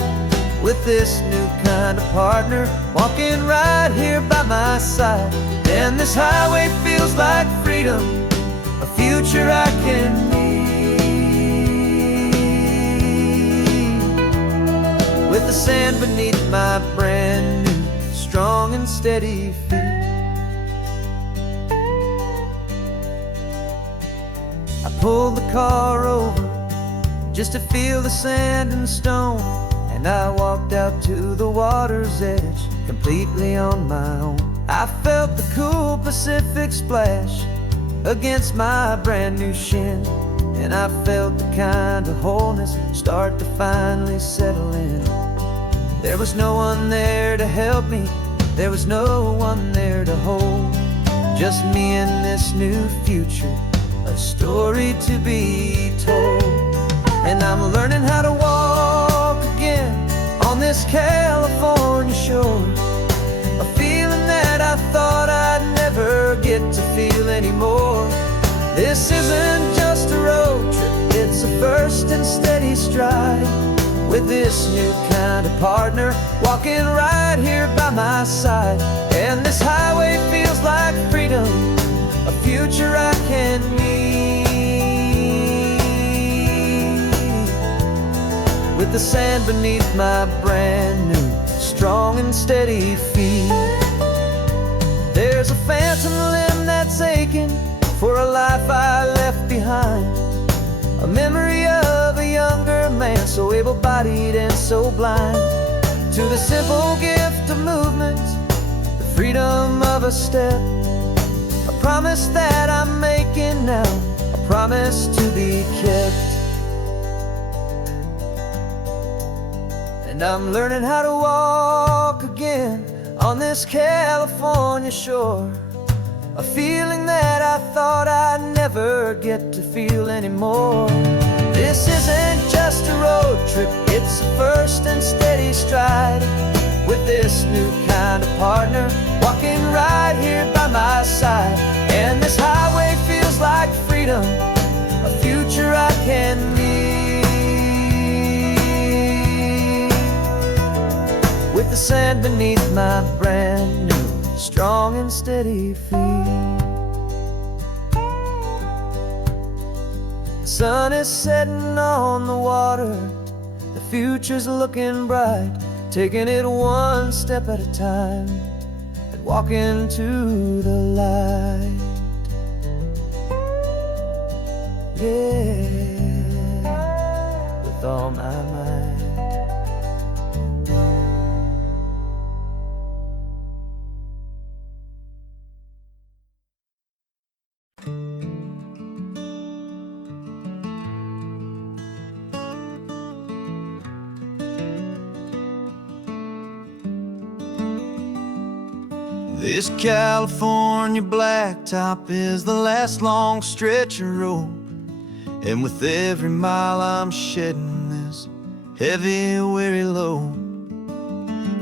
with this new kind of partner walking right here by my side. And this highway feels like freedom, a future I can need, with the sand beneath my brand new strong strong and steady feet. I pulled the car over just to feel the sand and stone, and I walked out to the water's edge completely on my own. I felt the cool Pacific splash against my brand new shin, and I felt the kind of wholeness start to finally settle in. There was no one there to help me, there was no one there to hold, just me and this new future, a story to be told. And I'm learning how to walk again on this California shore, a feeling that I thought I'd never get to feel anymore. This isn't just a road trip, it's a first and steady stride, with this new kind of partner walking right here by my side. And this highway feels like freedom, a future I can meet, with the sand beneath my brand new strong and steady feet. There's a phantom limb that's aching for a life I left behind, a memory of a younger man, so able-bodied and so blind, to the simple gift of movement, the freedom of a step, a promise that I'm making now, a promise to be kept. And I'm learning how to walk again on this California shore, a feeling that I thought I'd never get to feel anymore. This isn't just a road trip, it's a first and steady stride, with this new kind of partner walking right here by my side. And this highway feels like freedom, a future I can meet, with the sand beneath my brand new strong and steady feet. The sun is setting on the water, the future's looking bright, taking it one step at a time and walking to the light. Yeah, with all my might. This California blacktop is the last long stretch of road, and with every mile I'm shedding this heavy, weary load.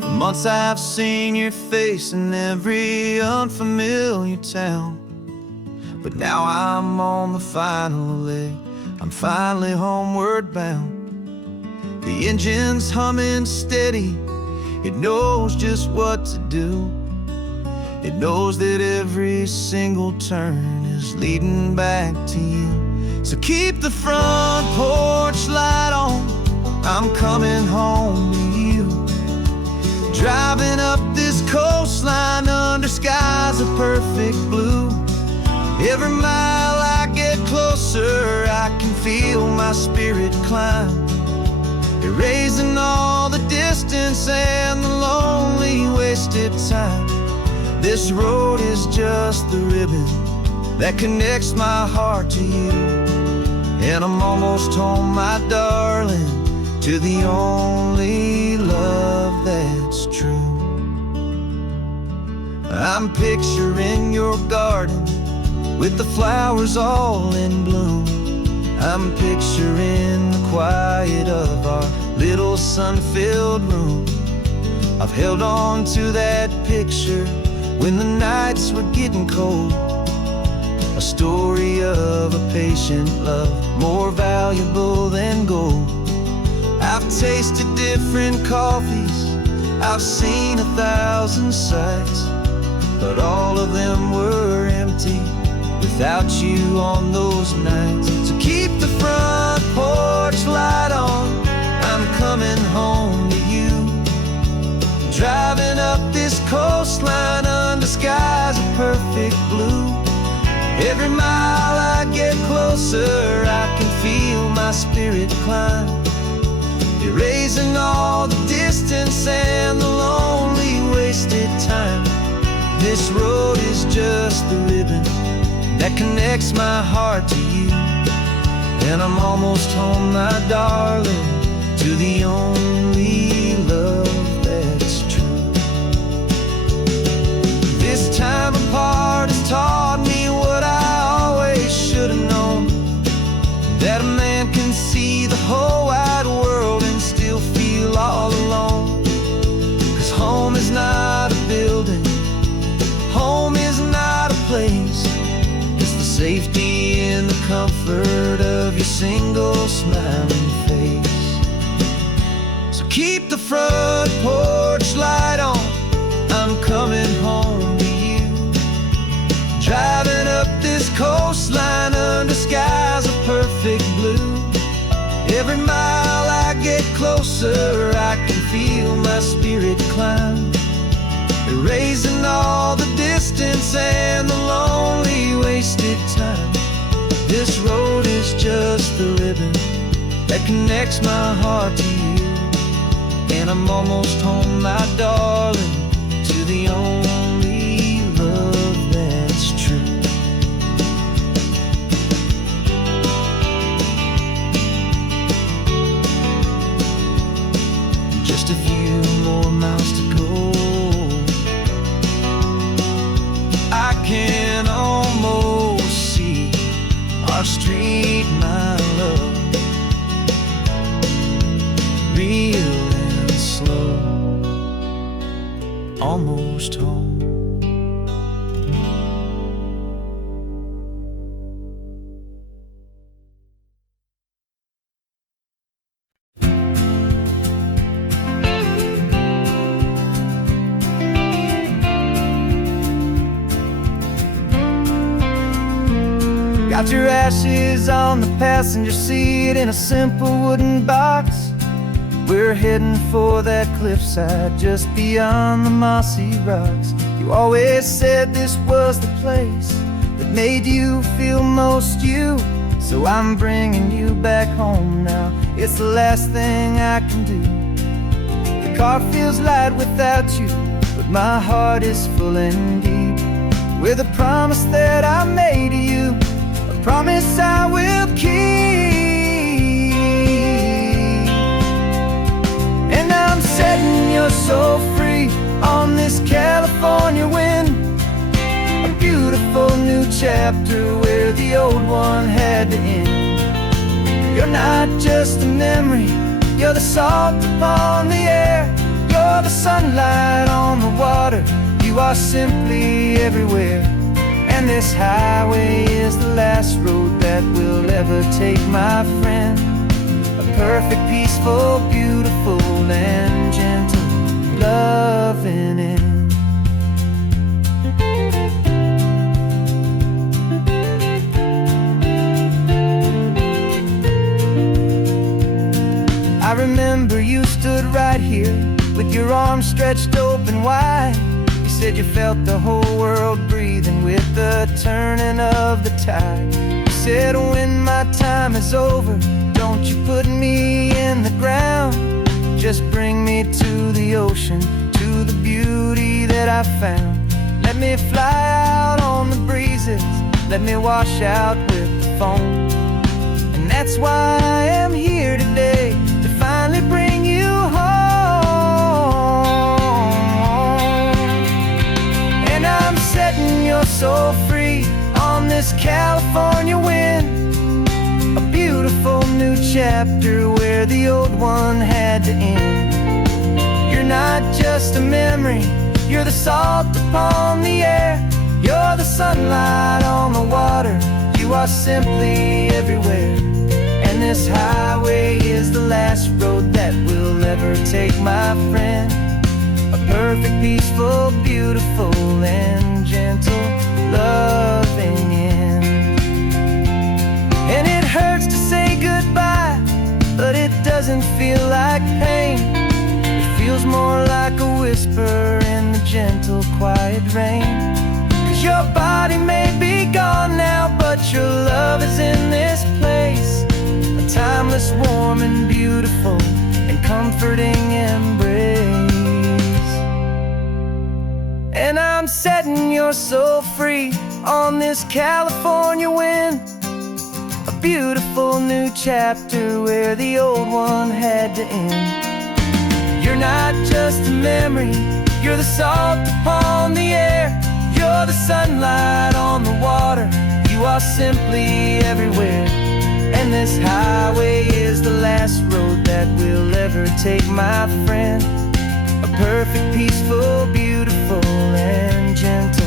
For months I've seen your face in every unfamiliar town, but now I'm on the final leg, I'm finally homeward bound. The engine's humming steady, it knows just what to do. It knows that every single turn is leading back to you. So keep the front porch light on, I'm coming home to you. Driving up this coastline under skies of perfect blue. Every mile I get closer, I can feel my spirit climb, erasing all the distance and the lonely wasted time. This road is just the ribbon that connects my heart to you, and I'm almost home, my darling, to the only love that's true. I'm picturing your garden with the flowers all in bloom. I'm picturing the quiet of our little sun-filled room. I've held on to that picture when the nights were getting cold, a story of a patient love, more valuable than gold. I've tasted different coffees, I've seen 1,000 sights, but all of them were empty without you on those nights. So keep the front porch light on, I'm coming home to you. Driving up this coastline closer, I can feel my spirit climb, erasing all the distance and the lonely wasted time. This road is just the ribbon that connects my heart to you, and I'm almost home, my darling, to the only love that's true. This time apart has taught me what I always should have known, that a man can see the whole wide world and still feel all alone. 'Cause home is not a building, home is not a place, it's the safety and the comfort of your single smiling face. So keep the front porch light on, I'm coming home to you. Driving up this coastline under skies of perfect blue. Every mile I get closer, I can feel my spirit climb, erasing all the distance and the lonely wasted time. This road is just the ribbon that connects my heart to you, and I'm almost home, my darling, to the only love that's true. Just a few more miles to go, I can almost see our street, my love, real and slow, almost home. Got your ashes on the passenger seat in a simple wooden box. We're heading for that cliffside just beyond the mossy rocks. You always said this was the place that made you feel most you, so I'm bringing you back home now. It's the last thing I can do. The car feels light without you, but my heart is full and deep with a promise that I made to you, a promise I will keep. And I'm setting your soul free on this California wind, a beautiful new chapter where the old one had to end. You're not just a memory, you're the salt upon the air, you're the sunlight on the water, you are simply everywhere. And this highway is the last road that will ever take, my friend. A perfect, peaceful, beautiful, and gentle loving end. I remember you stood right here with your arms stretched open wide. You said you felt the whole world breathing with the turning of the tide. You said when my time is over, don't you put me in the ground, just bring me to the ocean, to the beauty that I found. Let me fly out on the breezes, let me wash out with the foam. And that's why I am here today, to finally bring you home. And I'm setting your soul free on this California wind, a beautiful new chapter where the old one had to end. You're not just a memory, you're the salt upon the air, you're the sunlight on the water, you are simply everywhere. And this highway is the last road that we'll ever take, my friend. A perfect, peaceful, beautiful, and gentle loving end. And it hurts to say goodbye, but it doesn't feel like pain. It feels more like a whisper in the gentle, quiet rain. 'Cause your body may be gone now, but but your love is in this place, a timeless, warm, and beautiful, and comforting embrace. And I'm setting your soul free on this California wind, a beautiful new chapter where the old one had to end. You're not just a memory, you're the salt upon the air, you're the sunlight on the water, you are simply everywhere. And this highway is the last road that we'll ever take, my friend. A perfect, peaceful, beautiful, and gentle,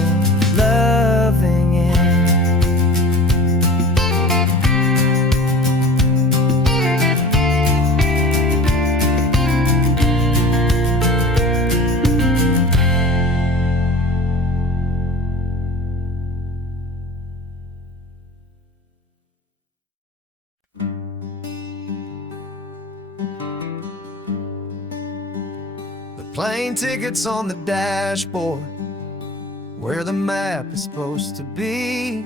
loving end. Plane tickets on the dashboard, where the map is supposed to be.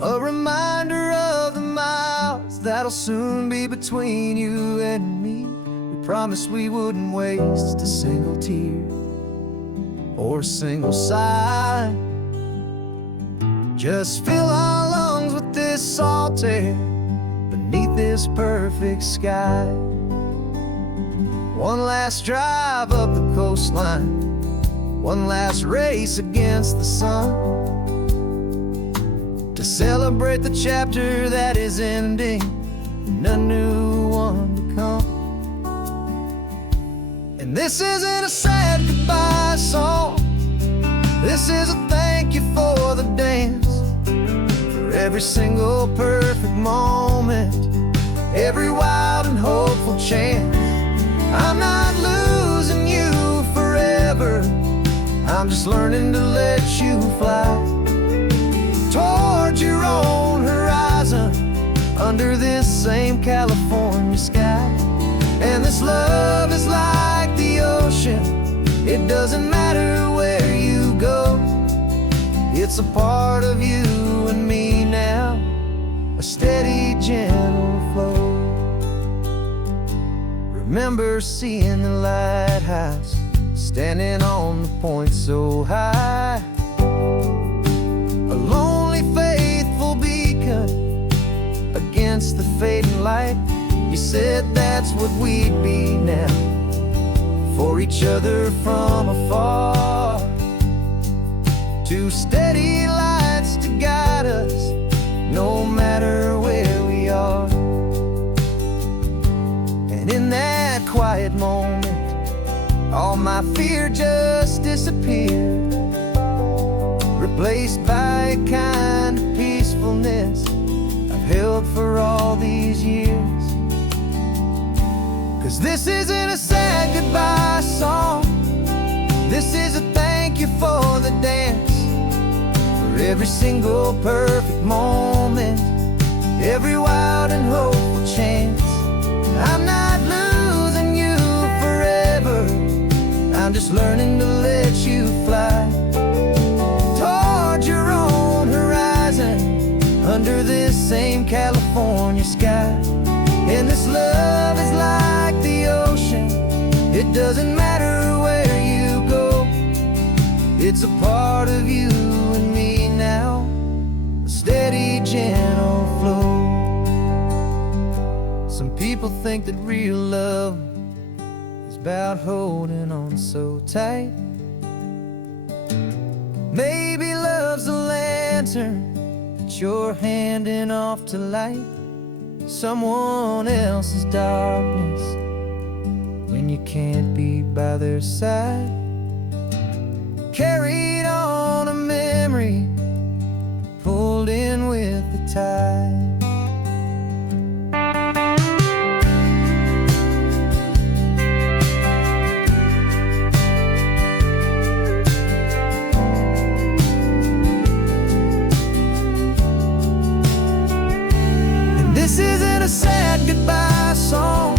A reminder of the miles that'll soon be between you and me. We promised we wouldn't waste a single tear or a single sigh. Just fill our lungs with this salt air beneath this perfect sky. One last drive up the coastline, one last race against the sun, to celebrate the chapter that is ending and a new one to come. And this isn't a sad goodbye song, this is a thank you for the dance, for every single perfect moment, every wild and hopeful chance. I'm not losing you forever, I'm just learning to let you fly towards your own horizon, under this same California sky. And this love is like the ocean, it doesn't matter where you go, it's a part of you and me now, a steady, gentle flow. Remember seeing the lighthouse, standing on the point so high, a lonely, faithful beacon against the fading light. You said that's what we'd be now, for each other from afar. Two steady lights to guide us, no matter where we are. And in that quiet moment, all my fear just disappeared, replaced by a kind of peacefulness I've held for all these years. 'Cause this isn't a sad goodbye song, this is a thank you for the dance, for every single perfect moment, every wild and hopeful chance. I'm not losing you forever, I'm just learning to let you fly towards your own horizon, under this same California sky. And this love is like the ocean, it doesn't matter where you go, it's a part of you and me now, a steady, gentle flow. Some people think that real love is about holding on so tight. Maybe love's a lantern that you're handing off to light someone else's darkness when you can't be by their side. Carried on a memory, pulled in with the tide. This isn't a sad goodbye song,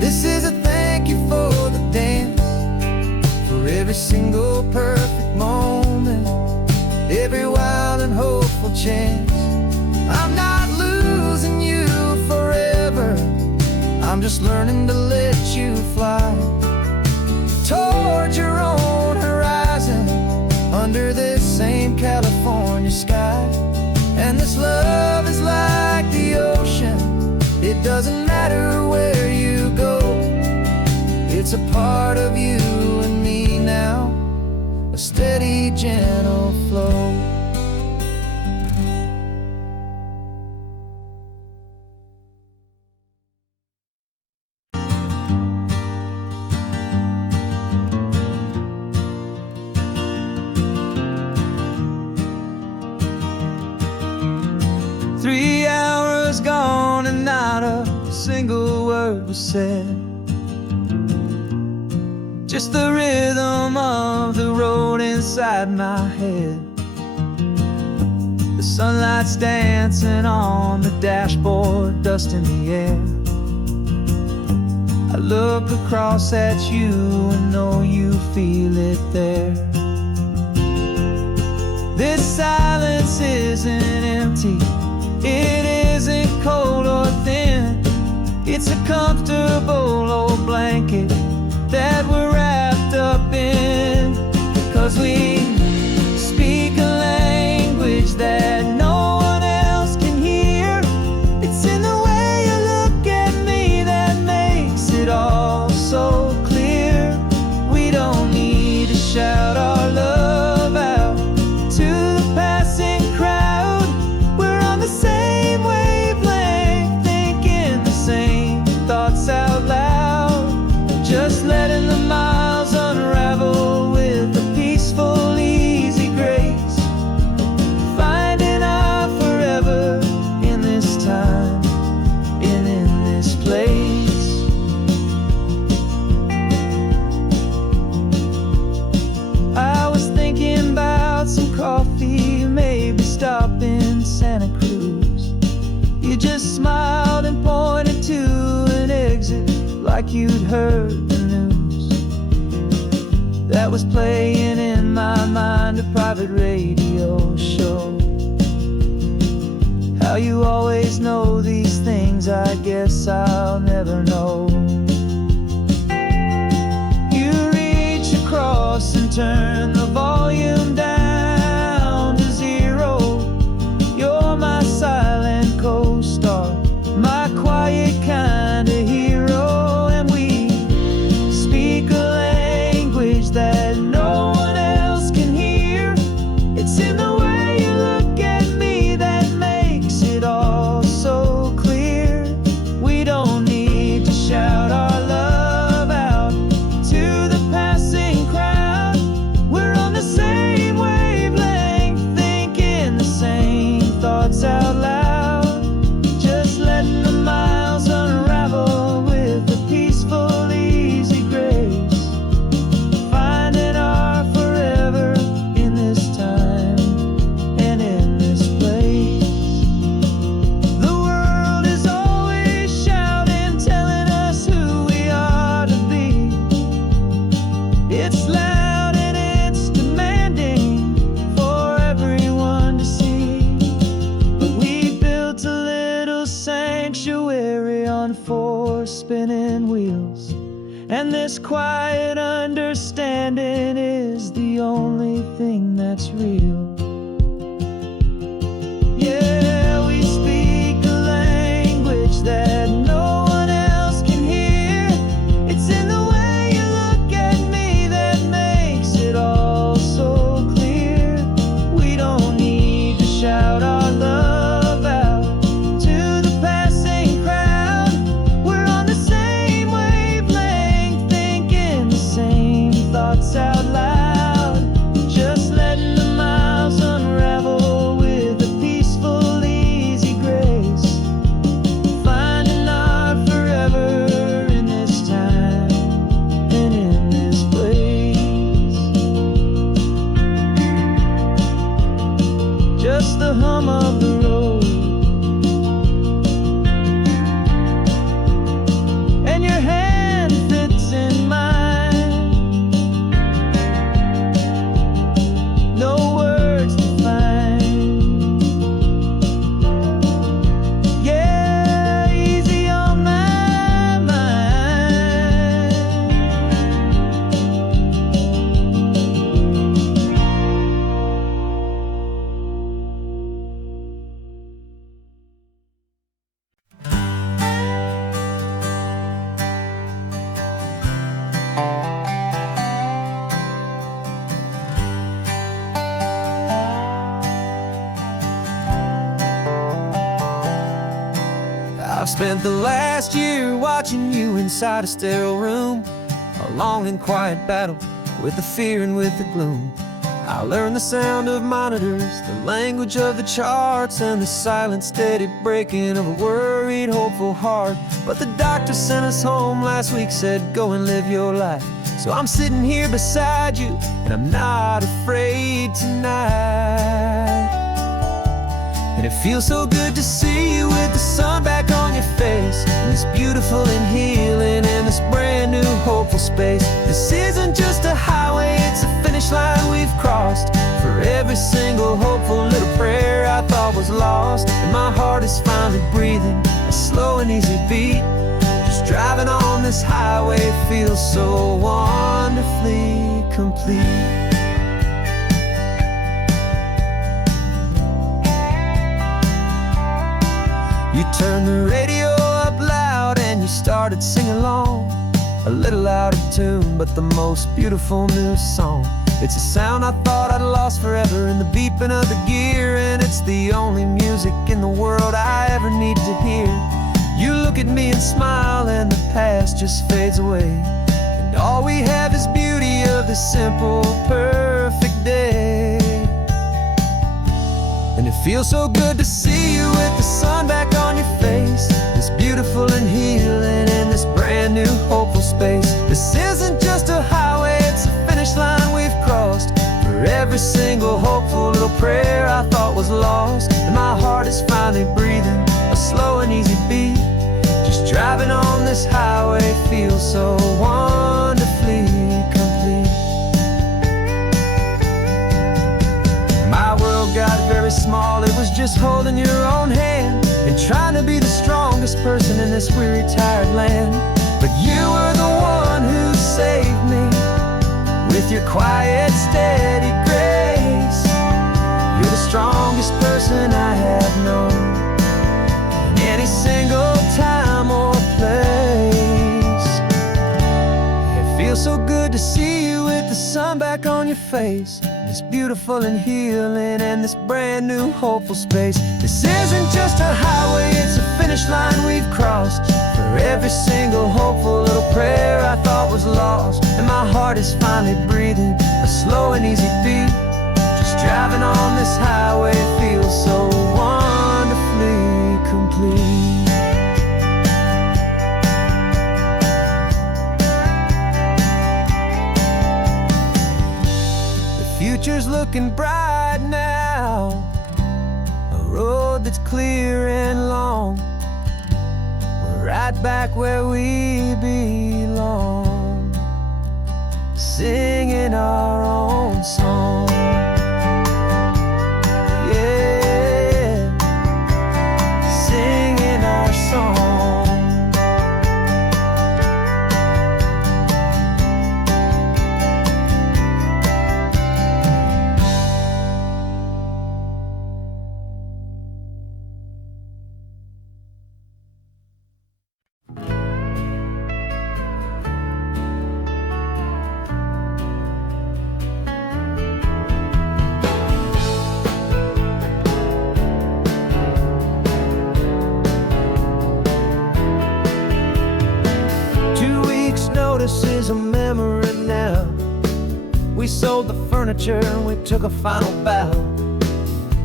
this is a thank you for the dance, for every single perfect moment, every wild and hope chance. I'm not losing you forever, I'm just learning to let you fly toward your own horizon, under this same California sky. And this love is like the ocean, it doesn't matter where you go, it's a part of you and me now, a steady, gentle flow. 3 hours gone and not a single word was said. Just the rhythm of the road inside my head. The sunlight's dancing on the dashboard, dust in the air. I look across at you and know you feel it there. This silence isn't empty, it isn't cold or thin. It's a comfortable old blanket that we're wrapped up in. 'Cause we speak a language that no one else can hear. It's in the way you look at me that makes it all so clear. We don't need to shout our love out to the passing crowd. We're on the same wavelength, thinking the same thoughts out loud. Just letting the miles unravel with a peaceful, easy grace. Finding our forever in this time and in this place. I was thinking about some coffee, maybe stop in Santa Cruz. You just smiled and pointed to an exit like you'd heard the news. That was playing in my mind, a private radio show. How you always know these things, I guess I'll never know. You reach across and turn the volume down to 0. You're my silent co-star, my quiet kind of hero. And we speak a language that no one else can hear. It's in the way you look at me that makes it all so clear. We don't need to shout our love out to the passing crowd. We're on the same wavelength, thinking the same thoughts out loud. Just letting the miles unravel with a peaceful, easy grace. Finding our forever in this time and in this place. The world is always shouting, telling us who we are to be. It's loud and it's demanding for everyone to see. But we built a little sanctuary on 4 spinning wheels, and this quiet understanding is the only thing that's real. Yeah, we speak a language that no one else can hear. It's in the way you look at me that makes it all so clear. We don't need to shout our love out to the passing crowd. We're on the same wavelength, thinking the same thoughts out loud. Just letting the miles I've spent the last year watching you inside a sterile room, a long and quiet battle with the fear and with the gloom. I learned the sound of monitors, the language of the charts, and the silent, steady breaking of a worried, hopeful heart. But the doctor sent us home last week, said, go and live your life. So I'm sitting here beside you, and I'm not afraid tonight. And it feels so good to see you with the sun back on your face, and this beautiful and healing in this brand new hopeful space. This isn't just a highway, it's a finish line we've crossed. For every single hopeful little prayer I thought was lost, and my heart is finally breathing a slow and easy beat. Just driving on this highway feels so wonderfully complete. You turned the radio up loud and you started singing along, a little out of tune, but the most beautiful new song. It's a sound I thought I'd lost forever in the beeping of the gear, and it's the only music in the world I ever need to hear. You look at me and smile, and the past just fades away, and all we have is beauty of this simple, perfect day. And it feels so good to see you with the sun back on your face, this beautiful and healing in this brand new hopeful space. This isn't just a highway, it's a finish line we've crossed. For every single hopeful little prayer I thought was lost, and my heart is finally breathing a slow and easy beat. Just driving on this highway feels so wonderfully complete. My world got very small, it was just holding your own hand and trying to be the strongest person in this weary, tired land. But you were the one who saved me with your quiet, steady grace. You're the strongest person I have known in any single time or place. It feels so good to see you with the sun back on your face, this beautiful and healing and this brand new hopeful space. This isn't just a highway, it's a finish line we've crossed. For every single hopeful little prayer I thought was lost, and my heart is finally breathing a slow and easy beat. Just driving on this highway feels so wonderfully complete. Future's looking bright now, a road that's clear and long. We're right back where we belong, singing our own song. Yeah, singing our song. This is a memory now. We sold the furniture and we took a final bow.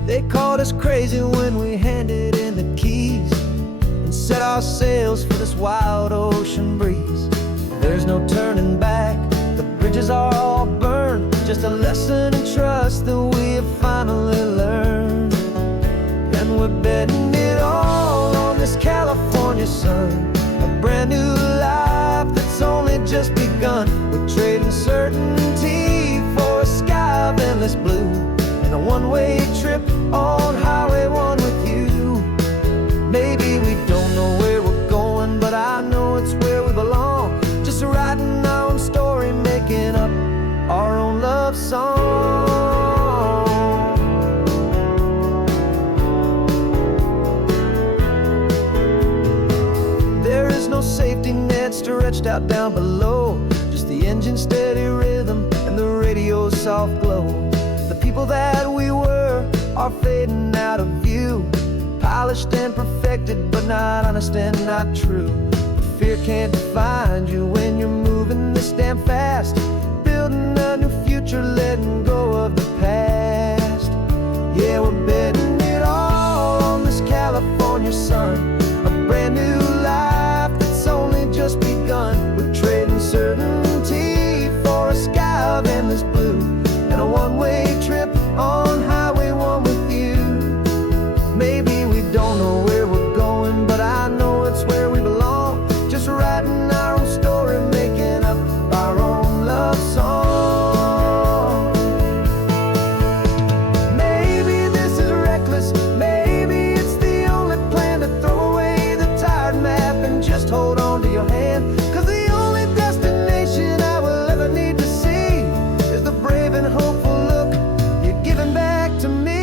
They called us crazy when we handed in the keys and set our sails for this wild ocean breeze. There's no turning back, the bridges are all burned. Just a lesson in trust that we have finally learned. And we're betting it all on this California sun, a brand new life that's only just begun. We're trading certainty for a sky of endless blue, and a one-way trip on Highway 1 with you. Maybe we don't know where we're going, but I know it's where we belong. Just writing our own story, making up our own love song. There is no safety net stretched out down below, just the engine's steady rhythm and the radio's soft glow. The people that we were are fading out of view, polished and perfected connected but not honest and not true. Fear can't define you when you're moving this damn fast, building a new future, letting go of the past. Yeah, we're betting it all on this California sun, a brand new life that's only just begun. We're trading certainty for a sky of endless blue, and a one-way trip on Highway 1 with you. Maybe we don't know where we're going, but I know it's where we belong. Just writing our own story, making up our own love song. Maybe this is reckless, maybe it's the only plan to throw away the tired map and just hold on to your hand. 'Cause the only destination I will ever need to see is the brave and hopeful look you're giving back to me.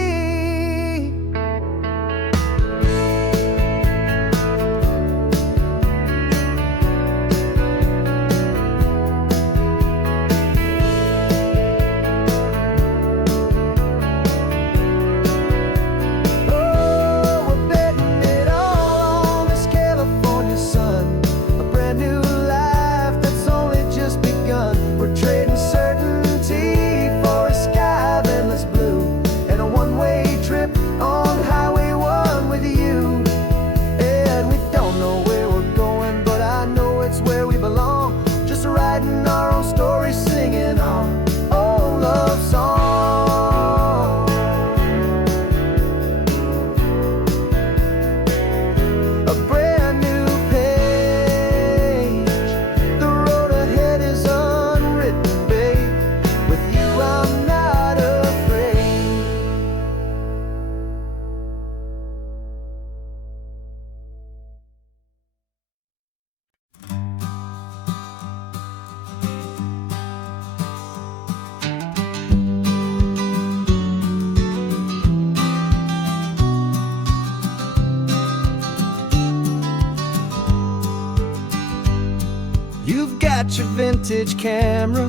You've got your vintage camera,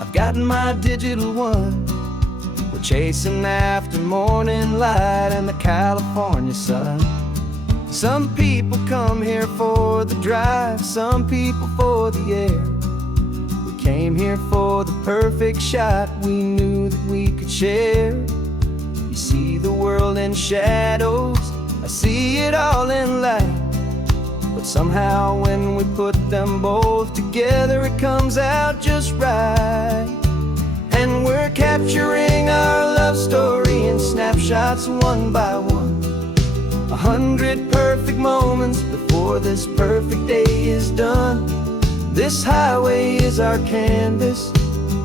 I've got my digital one. We're chasing after morning light and the California sun. Some people come here for the drive, some people for the air. We came here for the perfect shot we knew that we could share. You see the world in shadows, I see it all in light. But somehow when we put them both together, it comes out just right. And we're capturing our love story in snapshots one by one. 100 perfect moments before this perfect day is done. This highway is our canvas,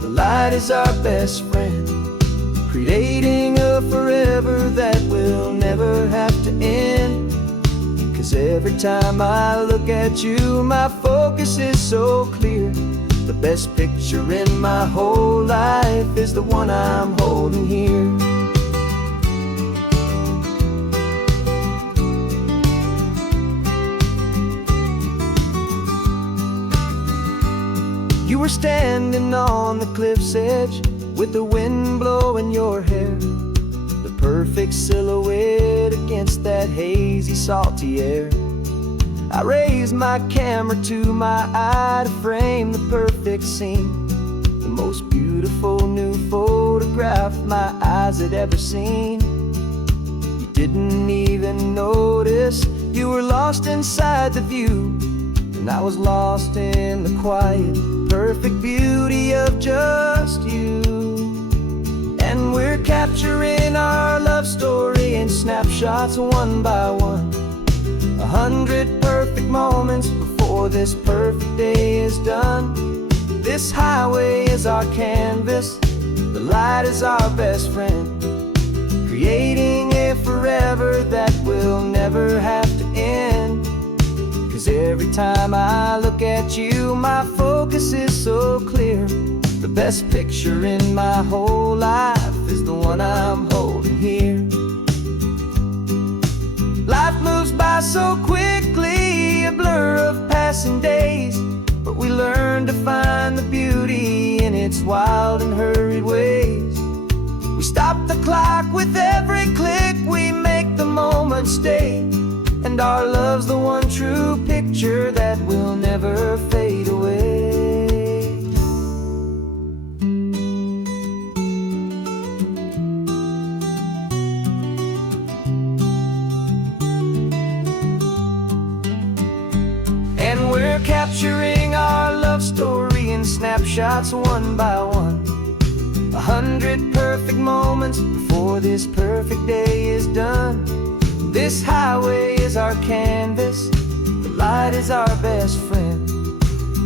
the light is our best friend, creating a forever that will never have to end. 'Cause every time I look at you, my focus is so clear. The best picture in my whole life is the one I'm holding here. You were standing on the cliff's edge with the wind blowing your hair, the perfect silhouette against that hazy, salty air. I raised my camera to my eye to frame the perfect scene, the most beautiful new photograph my eyes had ever seen. You didn't even notice, you were lost inside the view, and I was lost in the quiet, perfect beauty of just you. And we're capturing our love story in snapshots one by one. 100 perfect moments before this perfect day is done. This highway is our canvas, the light is our best friend, creating a forever that will never have to end. 'Cause every time I look at you, my focus is so clear. The best picture in my whole life is the one I'm holding here. Life moves by so quickly, a blur of passing days, but we learn to find the beauty in its wild and hurried ways. We stop the clock with every click, we make the moment stay, and our love's the one true picture that will never fade away. And we're capturing our love story in snapshots one by one. 100 perfect moments before this perfect day is done. This highway is our canvas, the light is our best friend,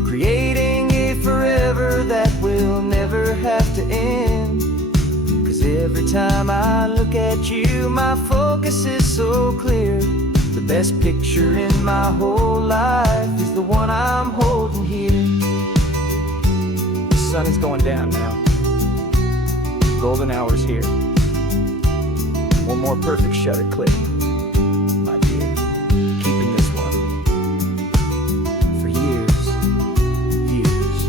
creating a forever that will never have to end. 'Cause every time I look at you, my focus is so clear. The best picture in my whole life is the one I'm holding here. The sun is going down now. Golden hour's here. One more perfect shutter click, my dear. Keeping this one for years, years.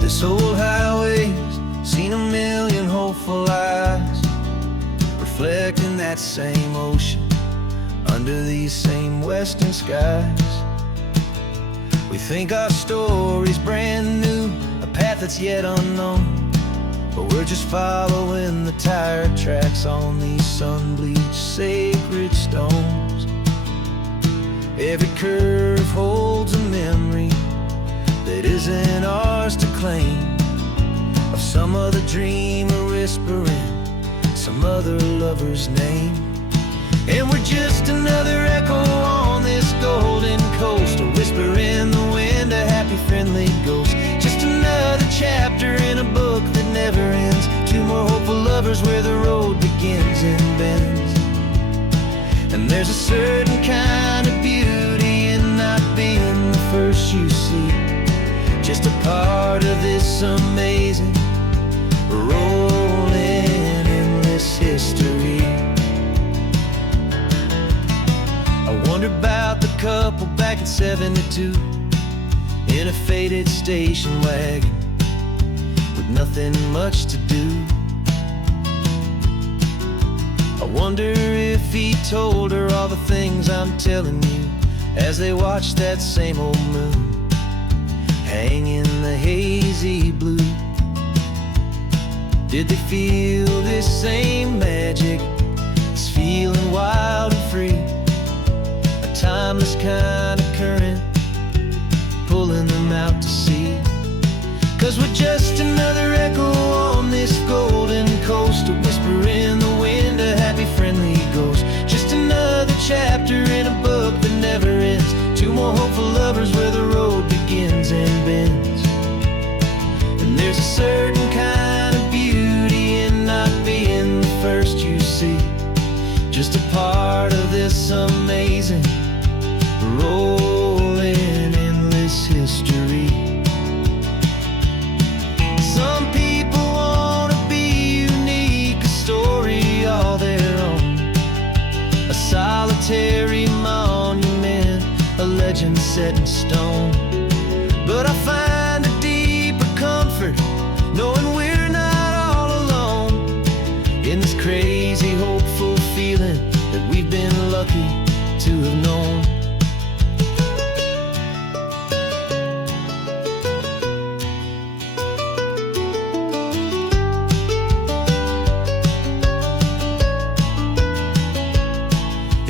This old highway's seen a million hopeful eyes, reflecting that same ocean under these same western skies. We think our story's brand new, a path that's yet unknown, but we're just following the tire tracks on these sun-bleached sacred stones. Every curve holds a memory that isn't ours to claim, of some other dreamer whispering some other lover's name. And we're just another echo on this golden coast, a whisper in the wind, a happy friendly ghost. Just another chapter in a book that never ends, two more hopeful lovers where the road begins and bends. And there's a certain kind of beauty in not being the first you see, just a part of this amazing, rolling, endless history. I wonder about the couple back in '72 in a faded station wagon with nothing much to do. I wonder if he told her all the things I'm telling you as they watched that same old moon hang in the hazy blue. Did they feel this same magic, this feeling wild and free, a timeless kind of current pulling them out to sea? 'Cause we're just another echo on this golden coast, a whisper in the wind, a happy friendly ghost. Just another chapter in a book that never ends, two more hopeful lovers where the road begins and bends. And there's a certain kind of beauty in not being the first you see, just a part of this amazing, rolling, endless history. Some people wanna be unique, a story all their own, a solitary monument, a legend set in stone. But I find a deeper comfort knowing we're not all alone in this crazy, hopeful feeling that we've been lucky to have known.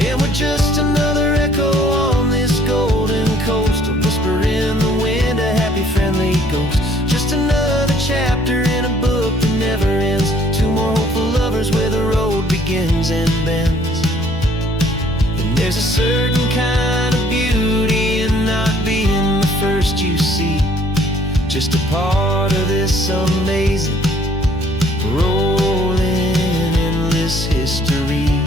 And we're just another echo on this golden coast, a whisper in the wind, a happy friendly ghost. Just another chapter in a book that never ends, two more hopeful lovers where the road begins and bends. And there's a certain kind of beauty in not being the first you see, just a part of this amazing, rolling, endless history. read.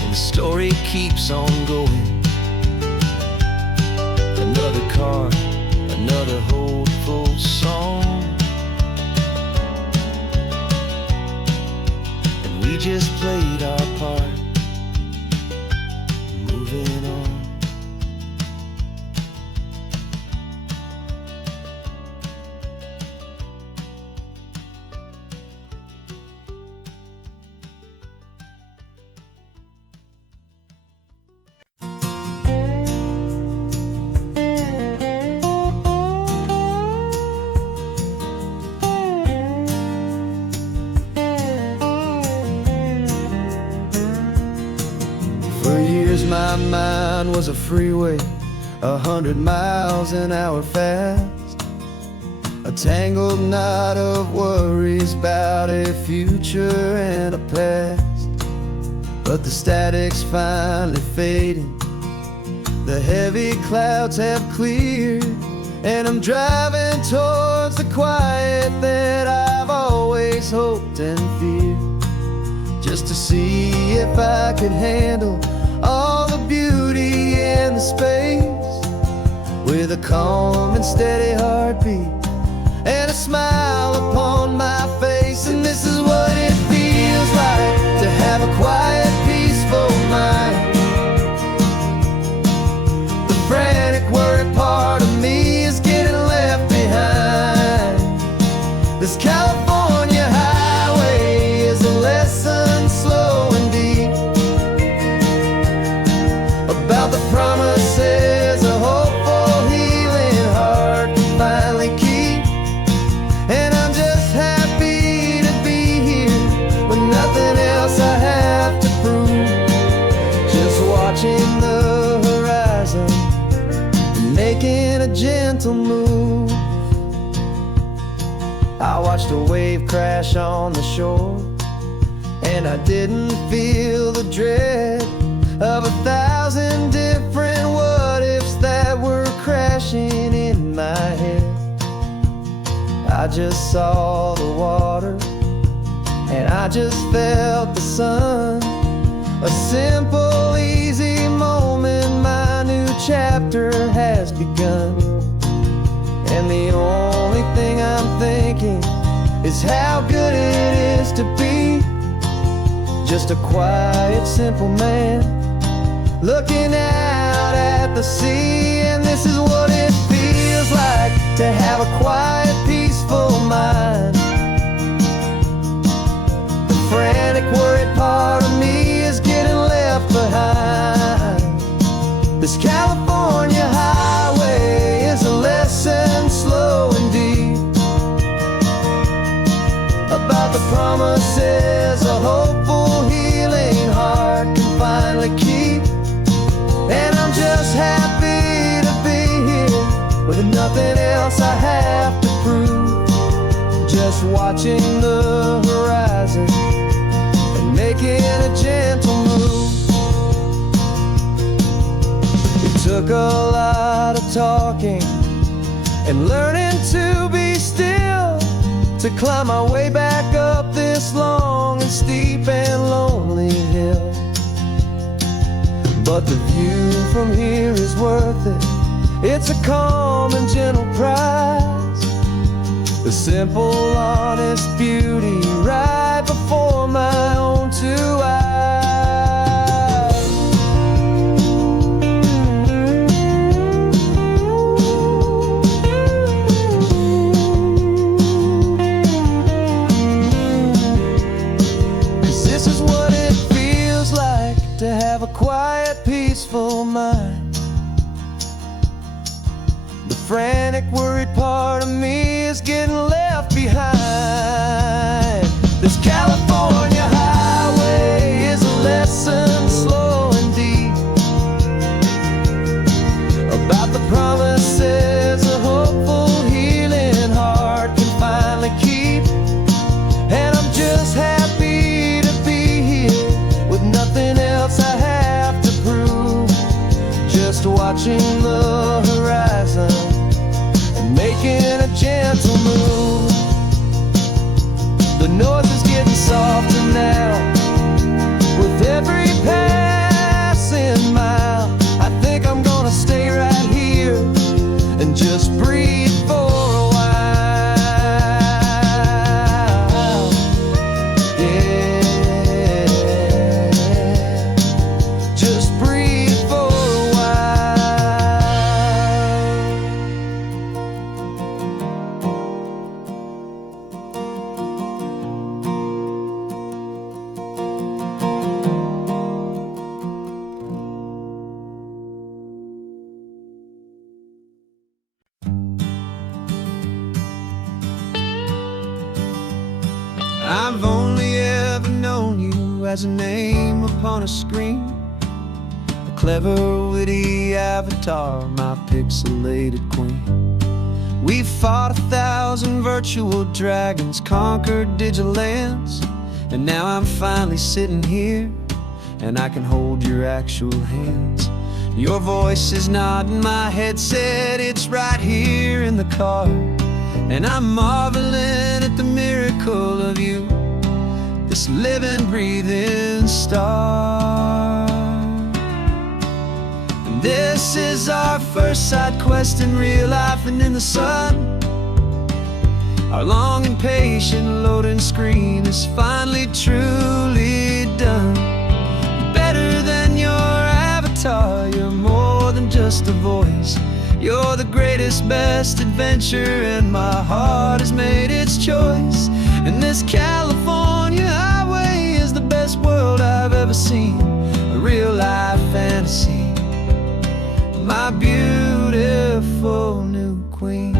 And the story keeps on going. Another card, another hopeful song, and we just played our part, moving on. For years my mind was a freeway, 100 miles an hour fast, a tangled knot of worries about a future and a past. But the static's finally fading, the heavy clouds have cleared, and I'm driving towards the quiet that I've always hoped and feared, just to see if I could handle all the beauty and the space, with a calm and steady heartbeat and a smile upon my face. And this is what it feels like to have a quiet, peaceful mind. The frantic, worried part of me is getting left behind. This California highway is a lesson slow and deep about the promises a hopeful, healing heart can finally keep. And I'm just happy to be here with nothing else I have to prove, just watching the horizon and making a gentle move. I watched a wave crash on the shore, and I didn't feel the dread of 1,000 different what-ifs that were crashing in my head. I just saw the water, and I just felt the sun. A simple, easy moment, my new chapter has begun. And the only thing I'm thinking is how good it is to be just a quiet, simple man looking out at the sea. And this is what it feels like to have a quiet, peaceful mind. The frantic, worried part of me is getting left behind. This California highway is a lesson slow and deep about the promises a hopeful, healing heart can finally keep. And I'm just happy to be here with nothing else I have to prove, just watching the horizon and making a gentle move. It took a lot of talking and learning to be still to climb my way back up this long and steep and lonely hill. But the view from here is worth it. It's a calm and gentle prize, the simple, honest beauty right before my own two eyes. This is what it feels like to have a quiet, peaceful mind. The frantic, worried part of me is getting left behind. This California highway I've only ever known you as a name upon a screen, a clever, witty avatar, my pixelated queen. We fought 1,000 virtual dragons, conquered digital lands, and now I'm finally sitting here, and I can hold your actual hands. Your voice is not in my headset, it's right here in the car, and I'm marveling at the miracle of you, this living, breathing star. And this is our first side quest in real life and in the sun. Our long and patient loading screen is finally truly done. Better than your avatar, you're more than just a voice. You're the greatest, best adventure, and my heart has made its choice. And this California highway is the best world I've ever seen, a real life fantasy, my beautiful new queen.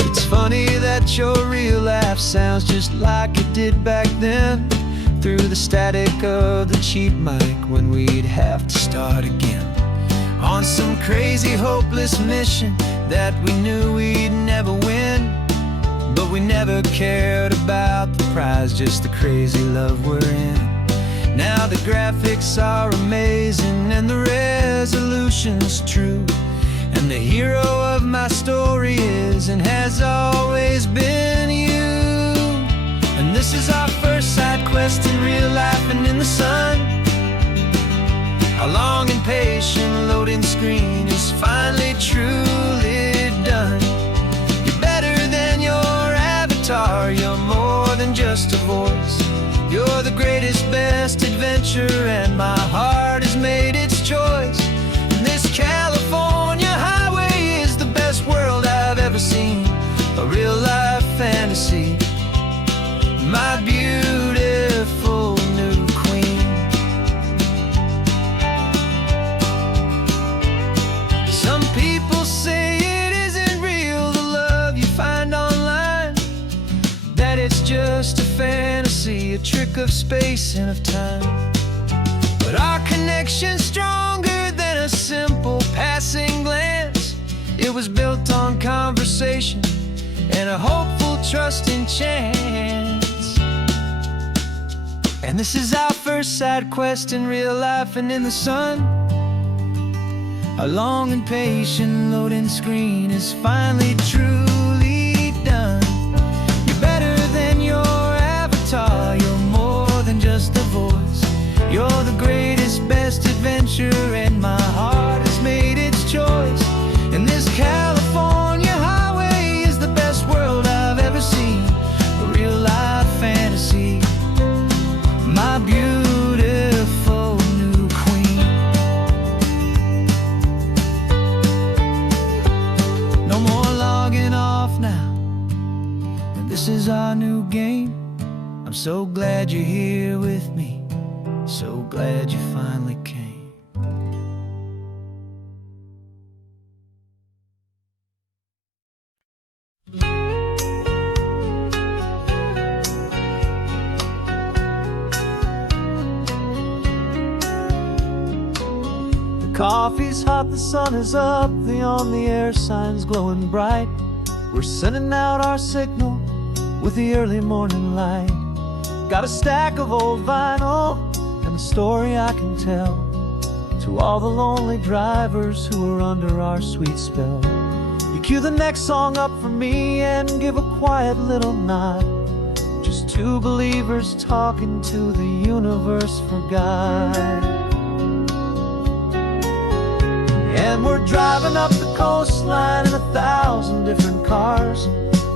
It's funny that your real laugh sounds just like it did back then, through the static of the cheap mic when we'd have to start again, on some crazy hopeless mission that we knew we'd never win. But we never cared about the prize, just the crazy love we're in. Now the graphics are amazing and the resolution's true, and the hero of my story is and has always been you. And this is our first side quest in real life and in the sun. Our long and patient loading screen is finally truly done. You're better than your avatar, you're more than just a voice. You're the greatest, best adventure, and my heart has made its choice. And this California highway is the best world I've ever seen, a real life fantasy, my beautiful new queen. Some people say it isn't real, the love you find online, that it's just a fantasy, a trick of space and of time. But our connection's stronger than a simple passing glance. It was built on conversation and a hopeful, trusting chance. And this is our first side quest in real life and in the sun. Our long and patient loading screen is finally truly done. You're better than your avatar, you're more than just a voice. You're the greatest, best adventure, and my heart has made its choice. And this California highway is the best world I've ever seen, a real life fantasy, my beautiful new queen. No more logging off now, and this is our new game. I'm so glad you're here with me, so glad you finally came. Coffee's hot, the sun is up, the on-the-air sign's glowing bright. We're sending out our signal with the early morning light. Got a stack of old vinyl and a story I can tell to all the lonely drivers who are under our sweet spell. You cue the next song up for me and give a quiet little nod. Just two believers talking to the universe for God. And we're driving up the coastline in 1,000 different cars,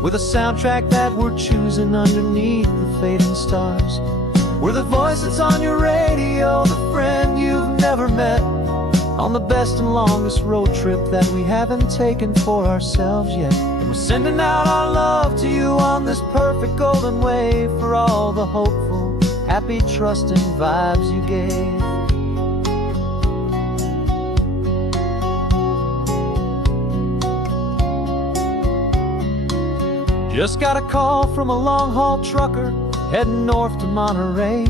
with a soundtrack that we're choosing underneath the fading stars. We're the voice that's on your radio, the friend you've never met, on the best and longest road trip that we haven't taken for ourselves yet. And we're sending out our love to you on this perfect golden wave, for all the hopeful, happy, trusting vibes you gave. Just got a call from a long-haul trucker heading north to Monterey.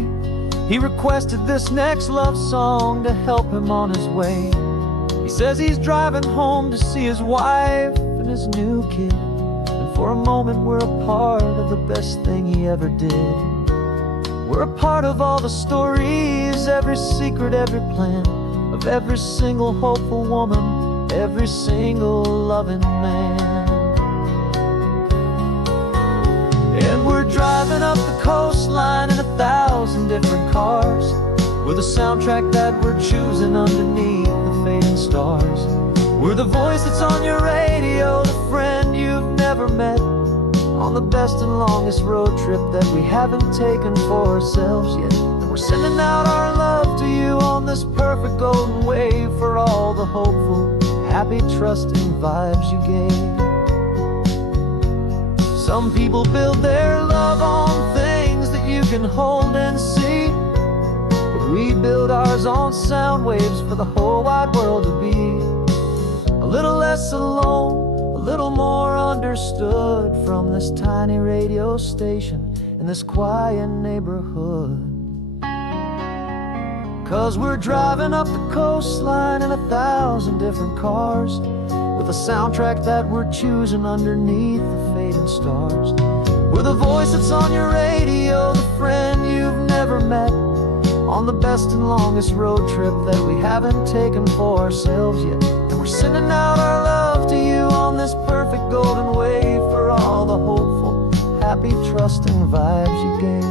He requested this next love song to help him on his way. He says he's driving home to see his wife and his new kid, and for a moment we're a part of the best thing he ever did. We're a part of all the stories, every secret, every plan, of every single hopeful woman, every single loving man. And we're driving up the coastline in 1,000 different cars, with a soundtrack that we're choosing underneath the fading stars. We're the voice that's on your radio, the friend you've never met, on the best and longest road trip that we haven't taken for ourselves yet. And we're sending out our love to you on this perfect golden wave, for all the hopeful, happy, trusting vibes you gave. Some people build their love on things that you can hold and see, but we build ours on sound waves for the whole wide world to be a little less alone, a little more understood, from this tiny radio station in this quiet neighborhood. 'Cause we're driving up the coastline in 1,000 different cars, with a soundtrack that we're choosing underneath the fading stars. We're the voice that's on your radio, the friend you've never met, on the best and longest road trip that we haven't taken for ourselves yet. And we're sending out our love to you on this perfect golden wave, for all the hopeful, happy, trusting vibes you gave.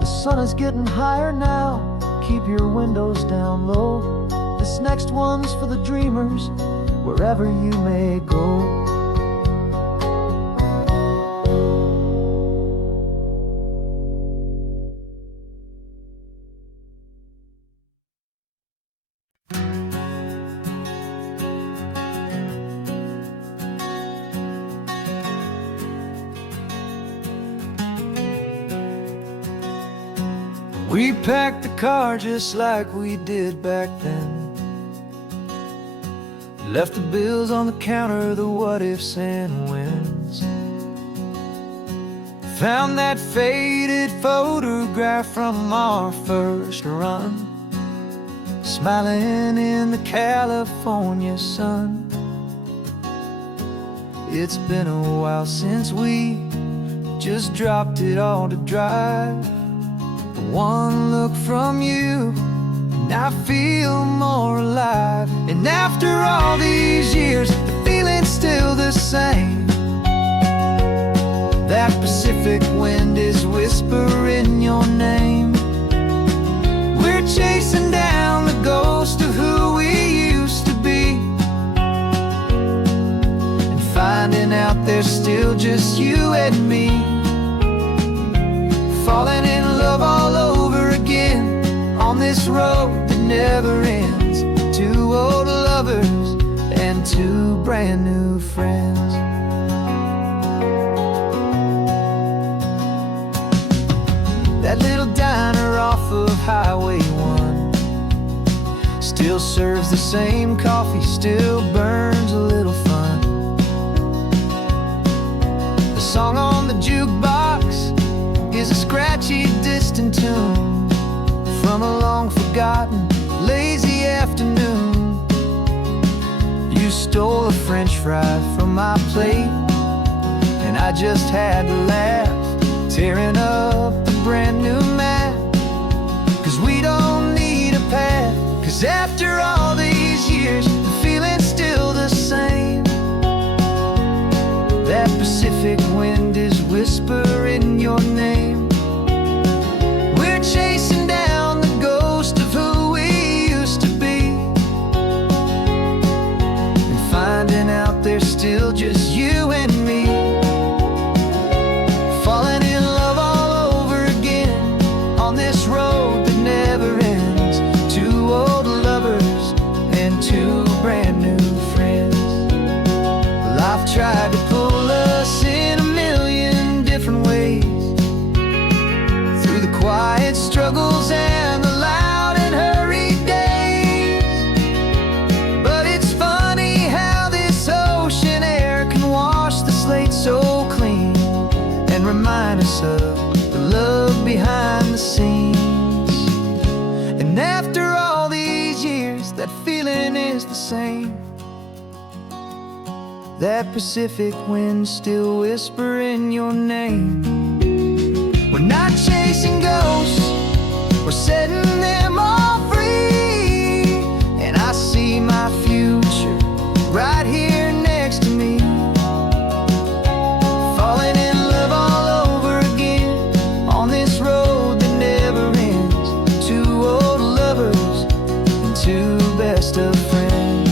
The sun is getting higher now, keep your windows down low. This next one's for the dreamers, wherever you may go. We packed the car just like we did back then, left the bills on the counter, the what ifs and whens. Found that faded photograph from our first run, smiling in the California sun. It's been a while since we just dropped it all to drive. One look from you, and I feel more alive. And after all these years, the feeling's still the same. That Pacific wind is whispering your name. We're chasing down the ghost of who we used to be, and finding out there's still just you and me. Falling in love all over again, on this road that never ends. Two old lovers and two brand new friends. That little diner off of Highway 1 still serves the same coffee, still burns a little fun. The song on the jukebox is a scratchy, distant tune from a long-forgotten, lazy afternoon. You stole a French fry from my plate, and I just had to laugh, tearing up the brand new map. 'Cause we don't need a path, 'cause after all these years, the feeling's still the same. That Pacific wind is whispering your name. We're chasing down the ghost of who we used to be, and finding out there's still just you and me. Falling in love all over again, on this road that never ends. Two old lovers and two brand new friends. Life tried to pull us in a million different ways, through the quiet struggles and the loud and hurt. behind the scenes. And after all these years, that feeling is the same. That Pacific wind still whispering your name. We're not chasing ghosts, we're setting them all free. And I see my future right here next to me, falling in love all over again on this road that never ends. Two old lovers and two best of friends,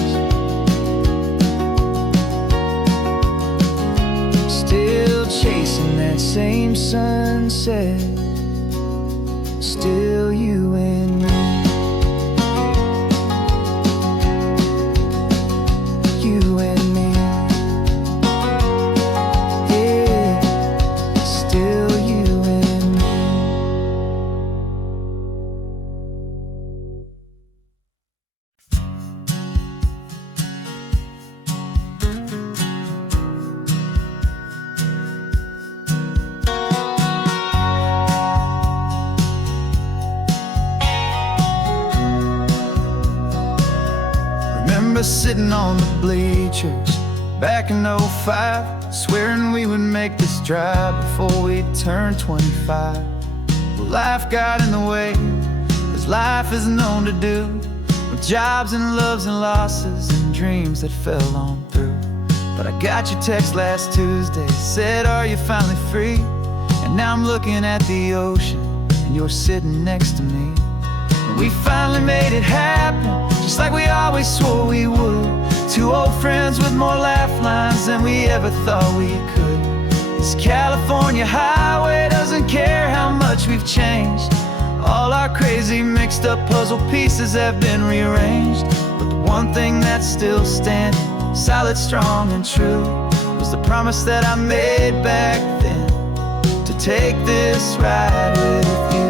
still chasing that same sunset. Still you and me. You and me. Yeah, still you and me. Remember sitting on the bleachers back in '05, swearing we would make this drive before we turned 25. Well, life got in the way, as life is known to do, with jobs and loves and losses and dreams that fell on through. But I got your text last Tuesday, said, are you finally free? And now I'm looking at the ocean, and you're sitting next to me. And we finally made it happen, just like we always swore we would. Two old friends with more laugh lines than we ever thought we could. This California highway doesn't care how much we've changed. All our crazy mixed up puzzle pieces have been rearranged. But the one thing that's still standing, solid, strong and true, was the promise that I made back then, to take this ride with you.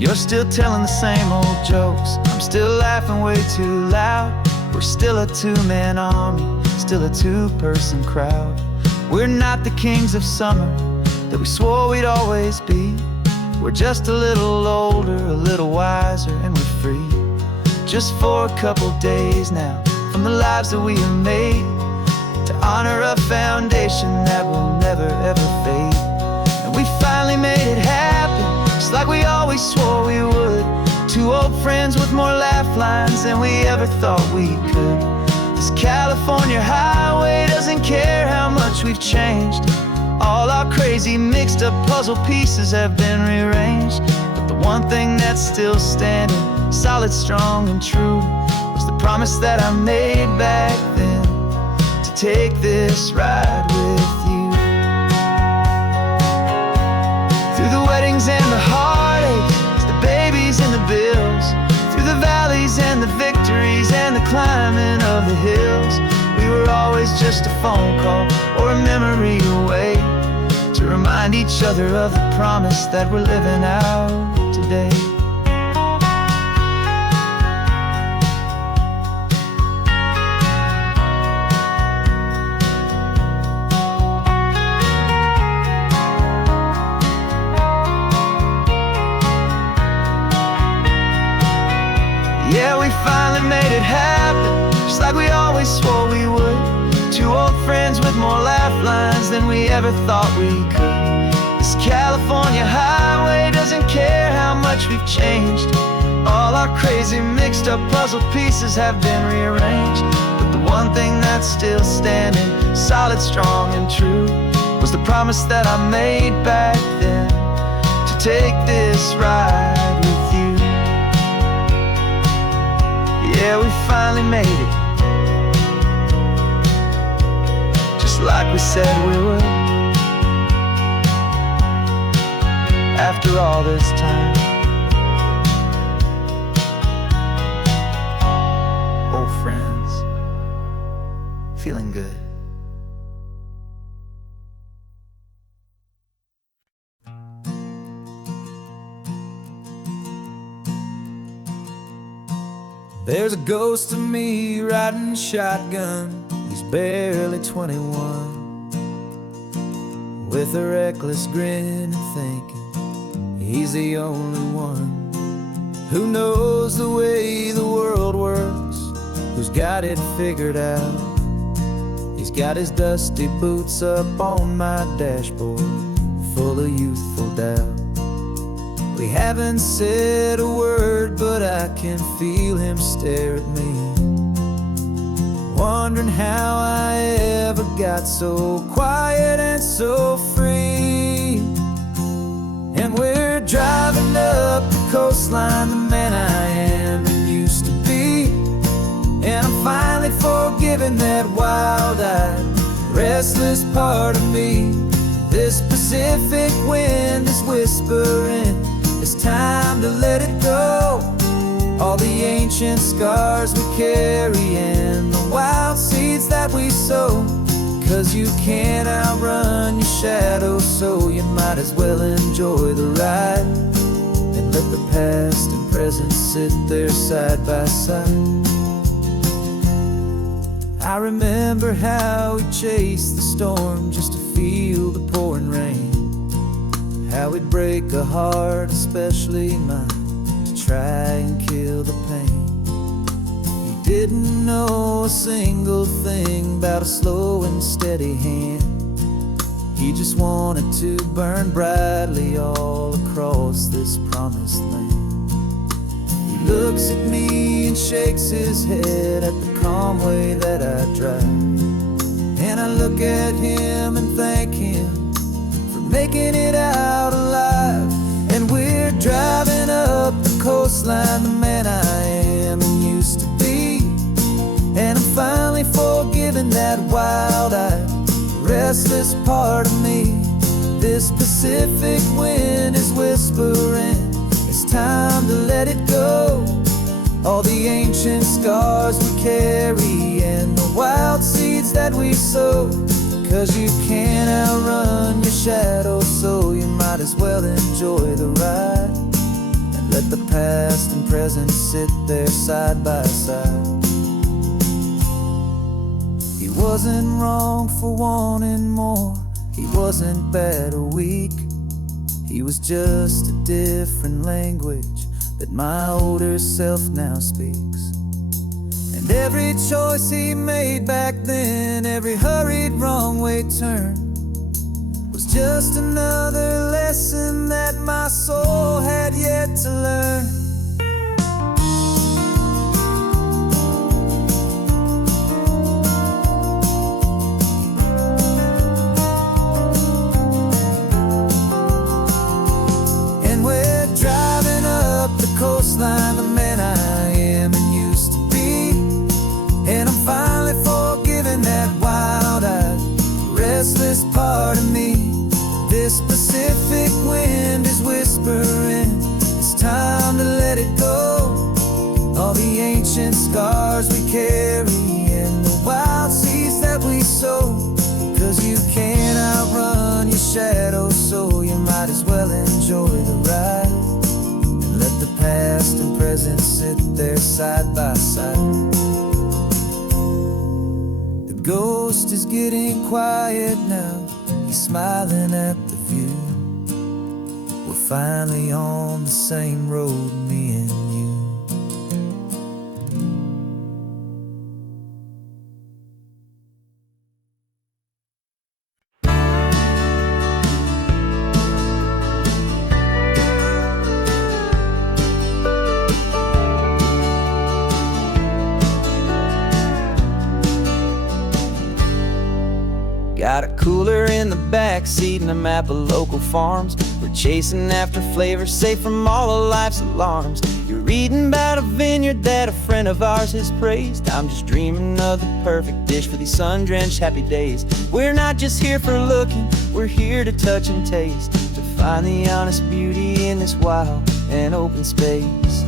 You're still telling the same old jokes, I'm still laughing way too loud. We're still a two-man army, still a two-person crowd. We're not the kings of summer that we swore we'd always be. We're just a little older, a little wiser, and we're free. Just for a couple days now, from the lives that we have made, to honor a foundation that will never ever fade. And we finally made it happen, just like we always swore we would. Two old friends with more laugh lines than we ever thought we could. This California highway doesn't care how much we've changed. All our crazy mixed up puzzle pieces have been rearranged. But the one thing that's still standing, solid, strong and true, was the promise that I made back then, to take this ride with you. Through the weddings and the heartaches, the babies and the bills, through the valleys and the victories and the climbing of the hills, we were always just a phone call or a memory away, to remind each other of the promise that we're living out today. Yeah, we finally made it happen, just like we always swore we would. Two old friends with more laugh lines than we ever thought we could. This California highway doesn't care how much we've changed. All our crazy mixed up puzzle pieces have been rearranged. But the one thing that's still standing, solid, strong and true, was the promise that I made back then, to take this ride with you. Yeah, we finally made it, just like we said we would. After all this time, old friends, feeling good. There's a ghost of me riding shotgun, he's barely 21, with a reckless grin and thinking he's the only one who knows the way the world works, who's got it figured out. He's got his dusty boots up on my dashboard, full of youthful doubt. We haven't said a word, but I can feel him stare at me, wondering how I ever got so quiet and so free. And we're driving up the coastline, the man I am and used to be. And I'm finally forgiving that wild-eyed, restless part of me. This Pacific wind is whispering, it's time to let it go. All the ancient scars we carry and the wild seeds that we sow. 'Cause you can't outrun your shadow, so you might as well enjoy the ride and let the past and present sit there side by side. I remember how we chased the storm just to feel the pouring rain, how we'd break a heart, especially mine, to try and kill the pain. He didn't know a single thing about a slow and steady hand. He just wanted to burn brightly all across this promised land. He looks at me and shakes his head at the calm way that I drive, and I look at him and thank him for making it out alive. And we're driving up the coastline, the man I am and used to be. And I'm finally forgiving that wild-eyed, restless part of me. This Pacific wind is whispering, it's time to let it go. All the ancient scars we carry and the wild seeds that we sow. 'Cause you can't outrun your shadow, so you might as well enjoy the ride and let the past and present sit there side by side. He wasn't wrong for wanting more, he wasn't bad or weak. He was just a different language that my older self now speaks. And every choice he made back then, every hurried wrong way turn, was just another lesson that my soul had yet to learn. And we're driving up the coastline, the man I am and used to be. And I'm finally forgiving that wild-eyed, restless part of me. This Pacific wind is whispering, it's time to let it go. All the ancient scars we carry and the wild seeds that we sow. 'Cause you can't outrun your shadow, so you might as well enjoy the ride and let the past and present sit there side by side. The ghost is getting quiet now, he's smiling at the view. We're finally on the same road, me and you. Got a cooler in the back seat and a map of local farms. We're chasing after flavors safe from all of life's alarms. You're reading about a vineyard that a friend of ours has praised. I'm just dreaming of the perfect dish for these sun-drenched happy days. We're not just here for looking, we're here to touch and taste, to find the honest beauty in this wild and open space.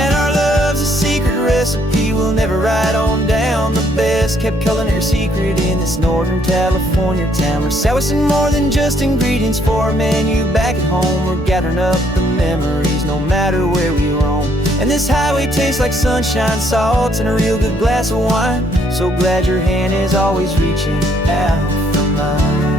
And our love's a secret recipe we'll never write on down. The best kept culinary secret in this Northern California town. We're selling more than just ingredients for a menu back at home. We're gathering up the memories no matter where we roam. And this highway tastes like sunshine, salt, and a real good glass of wine. So glad your hand is always reaching out for mine.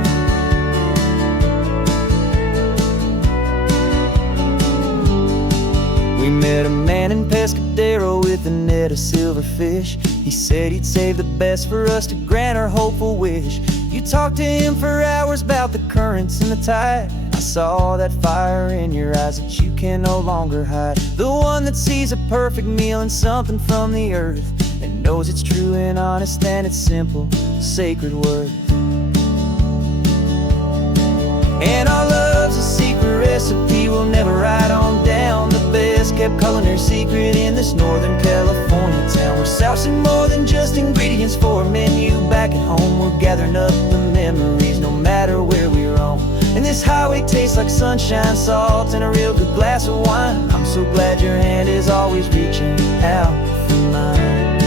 We met a man in Pescadero with a net of silverfish. He said he'd save the best for us to grant our hopeful wish. You talked to him for hours about the currents and the tide. I saw that fire in your eyes that you can no longer hide. The one that sees a perfect meal in something from the earth, and knows it's true and honest and it's simple, sacred worth. And our love's a secret recipe we'll never write on down. The best kept culinary secret in this Northern California town. We're sourcing more than just ingredients for a menu back at home. We're gathering up the memories no matter where we roam. And this highway tastes like sunshine, salt, and a real good glass of wine. I'm so glad your hand is always reaching out for mine.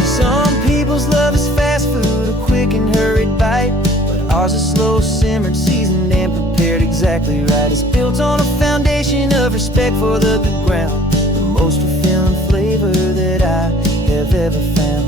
Some people's love is fast food, a quick and hurried bite, but ours is slow simmered, seasoned, and prepared exactly right. It's built on a foundation of respect for the good ground, the most fulfilling flavor that I have ever found.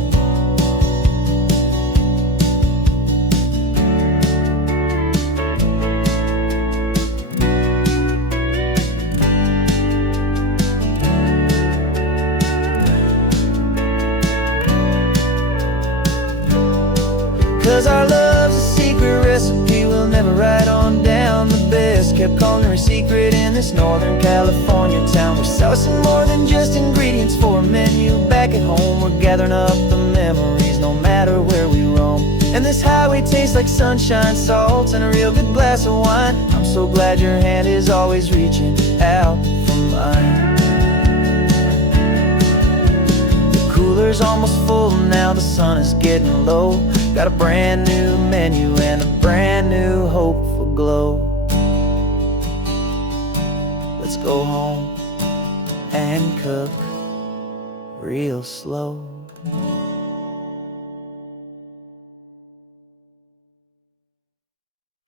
'Cause our love's a secret recipe we'll never write on down. The best kept culinary secret in this Northern California town. We're sourcing more than just ingredients for a menu back at home. We're gathering up the memories no matter where we roam. And this highway tastes like sunshine, salt, and a real good glass of wine. I'm so glad your hand is always reaching out for mine. Cooler's almost full now, the sun is getting low. Got a brand new menu and a brand new hopeful glow. Let's go home and cook real slow.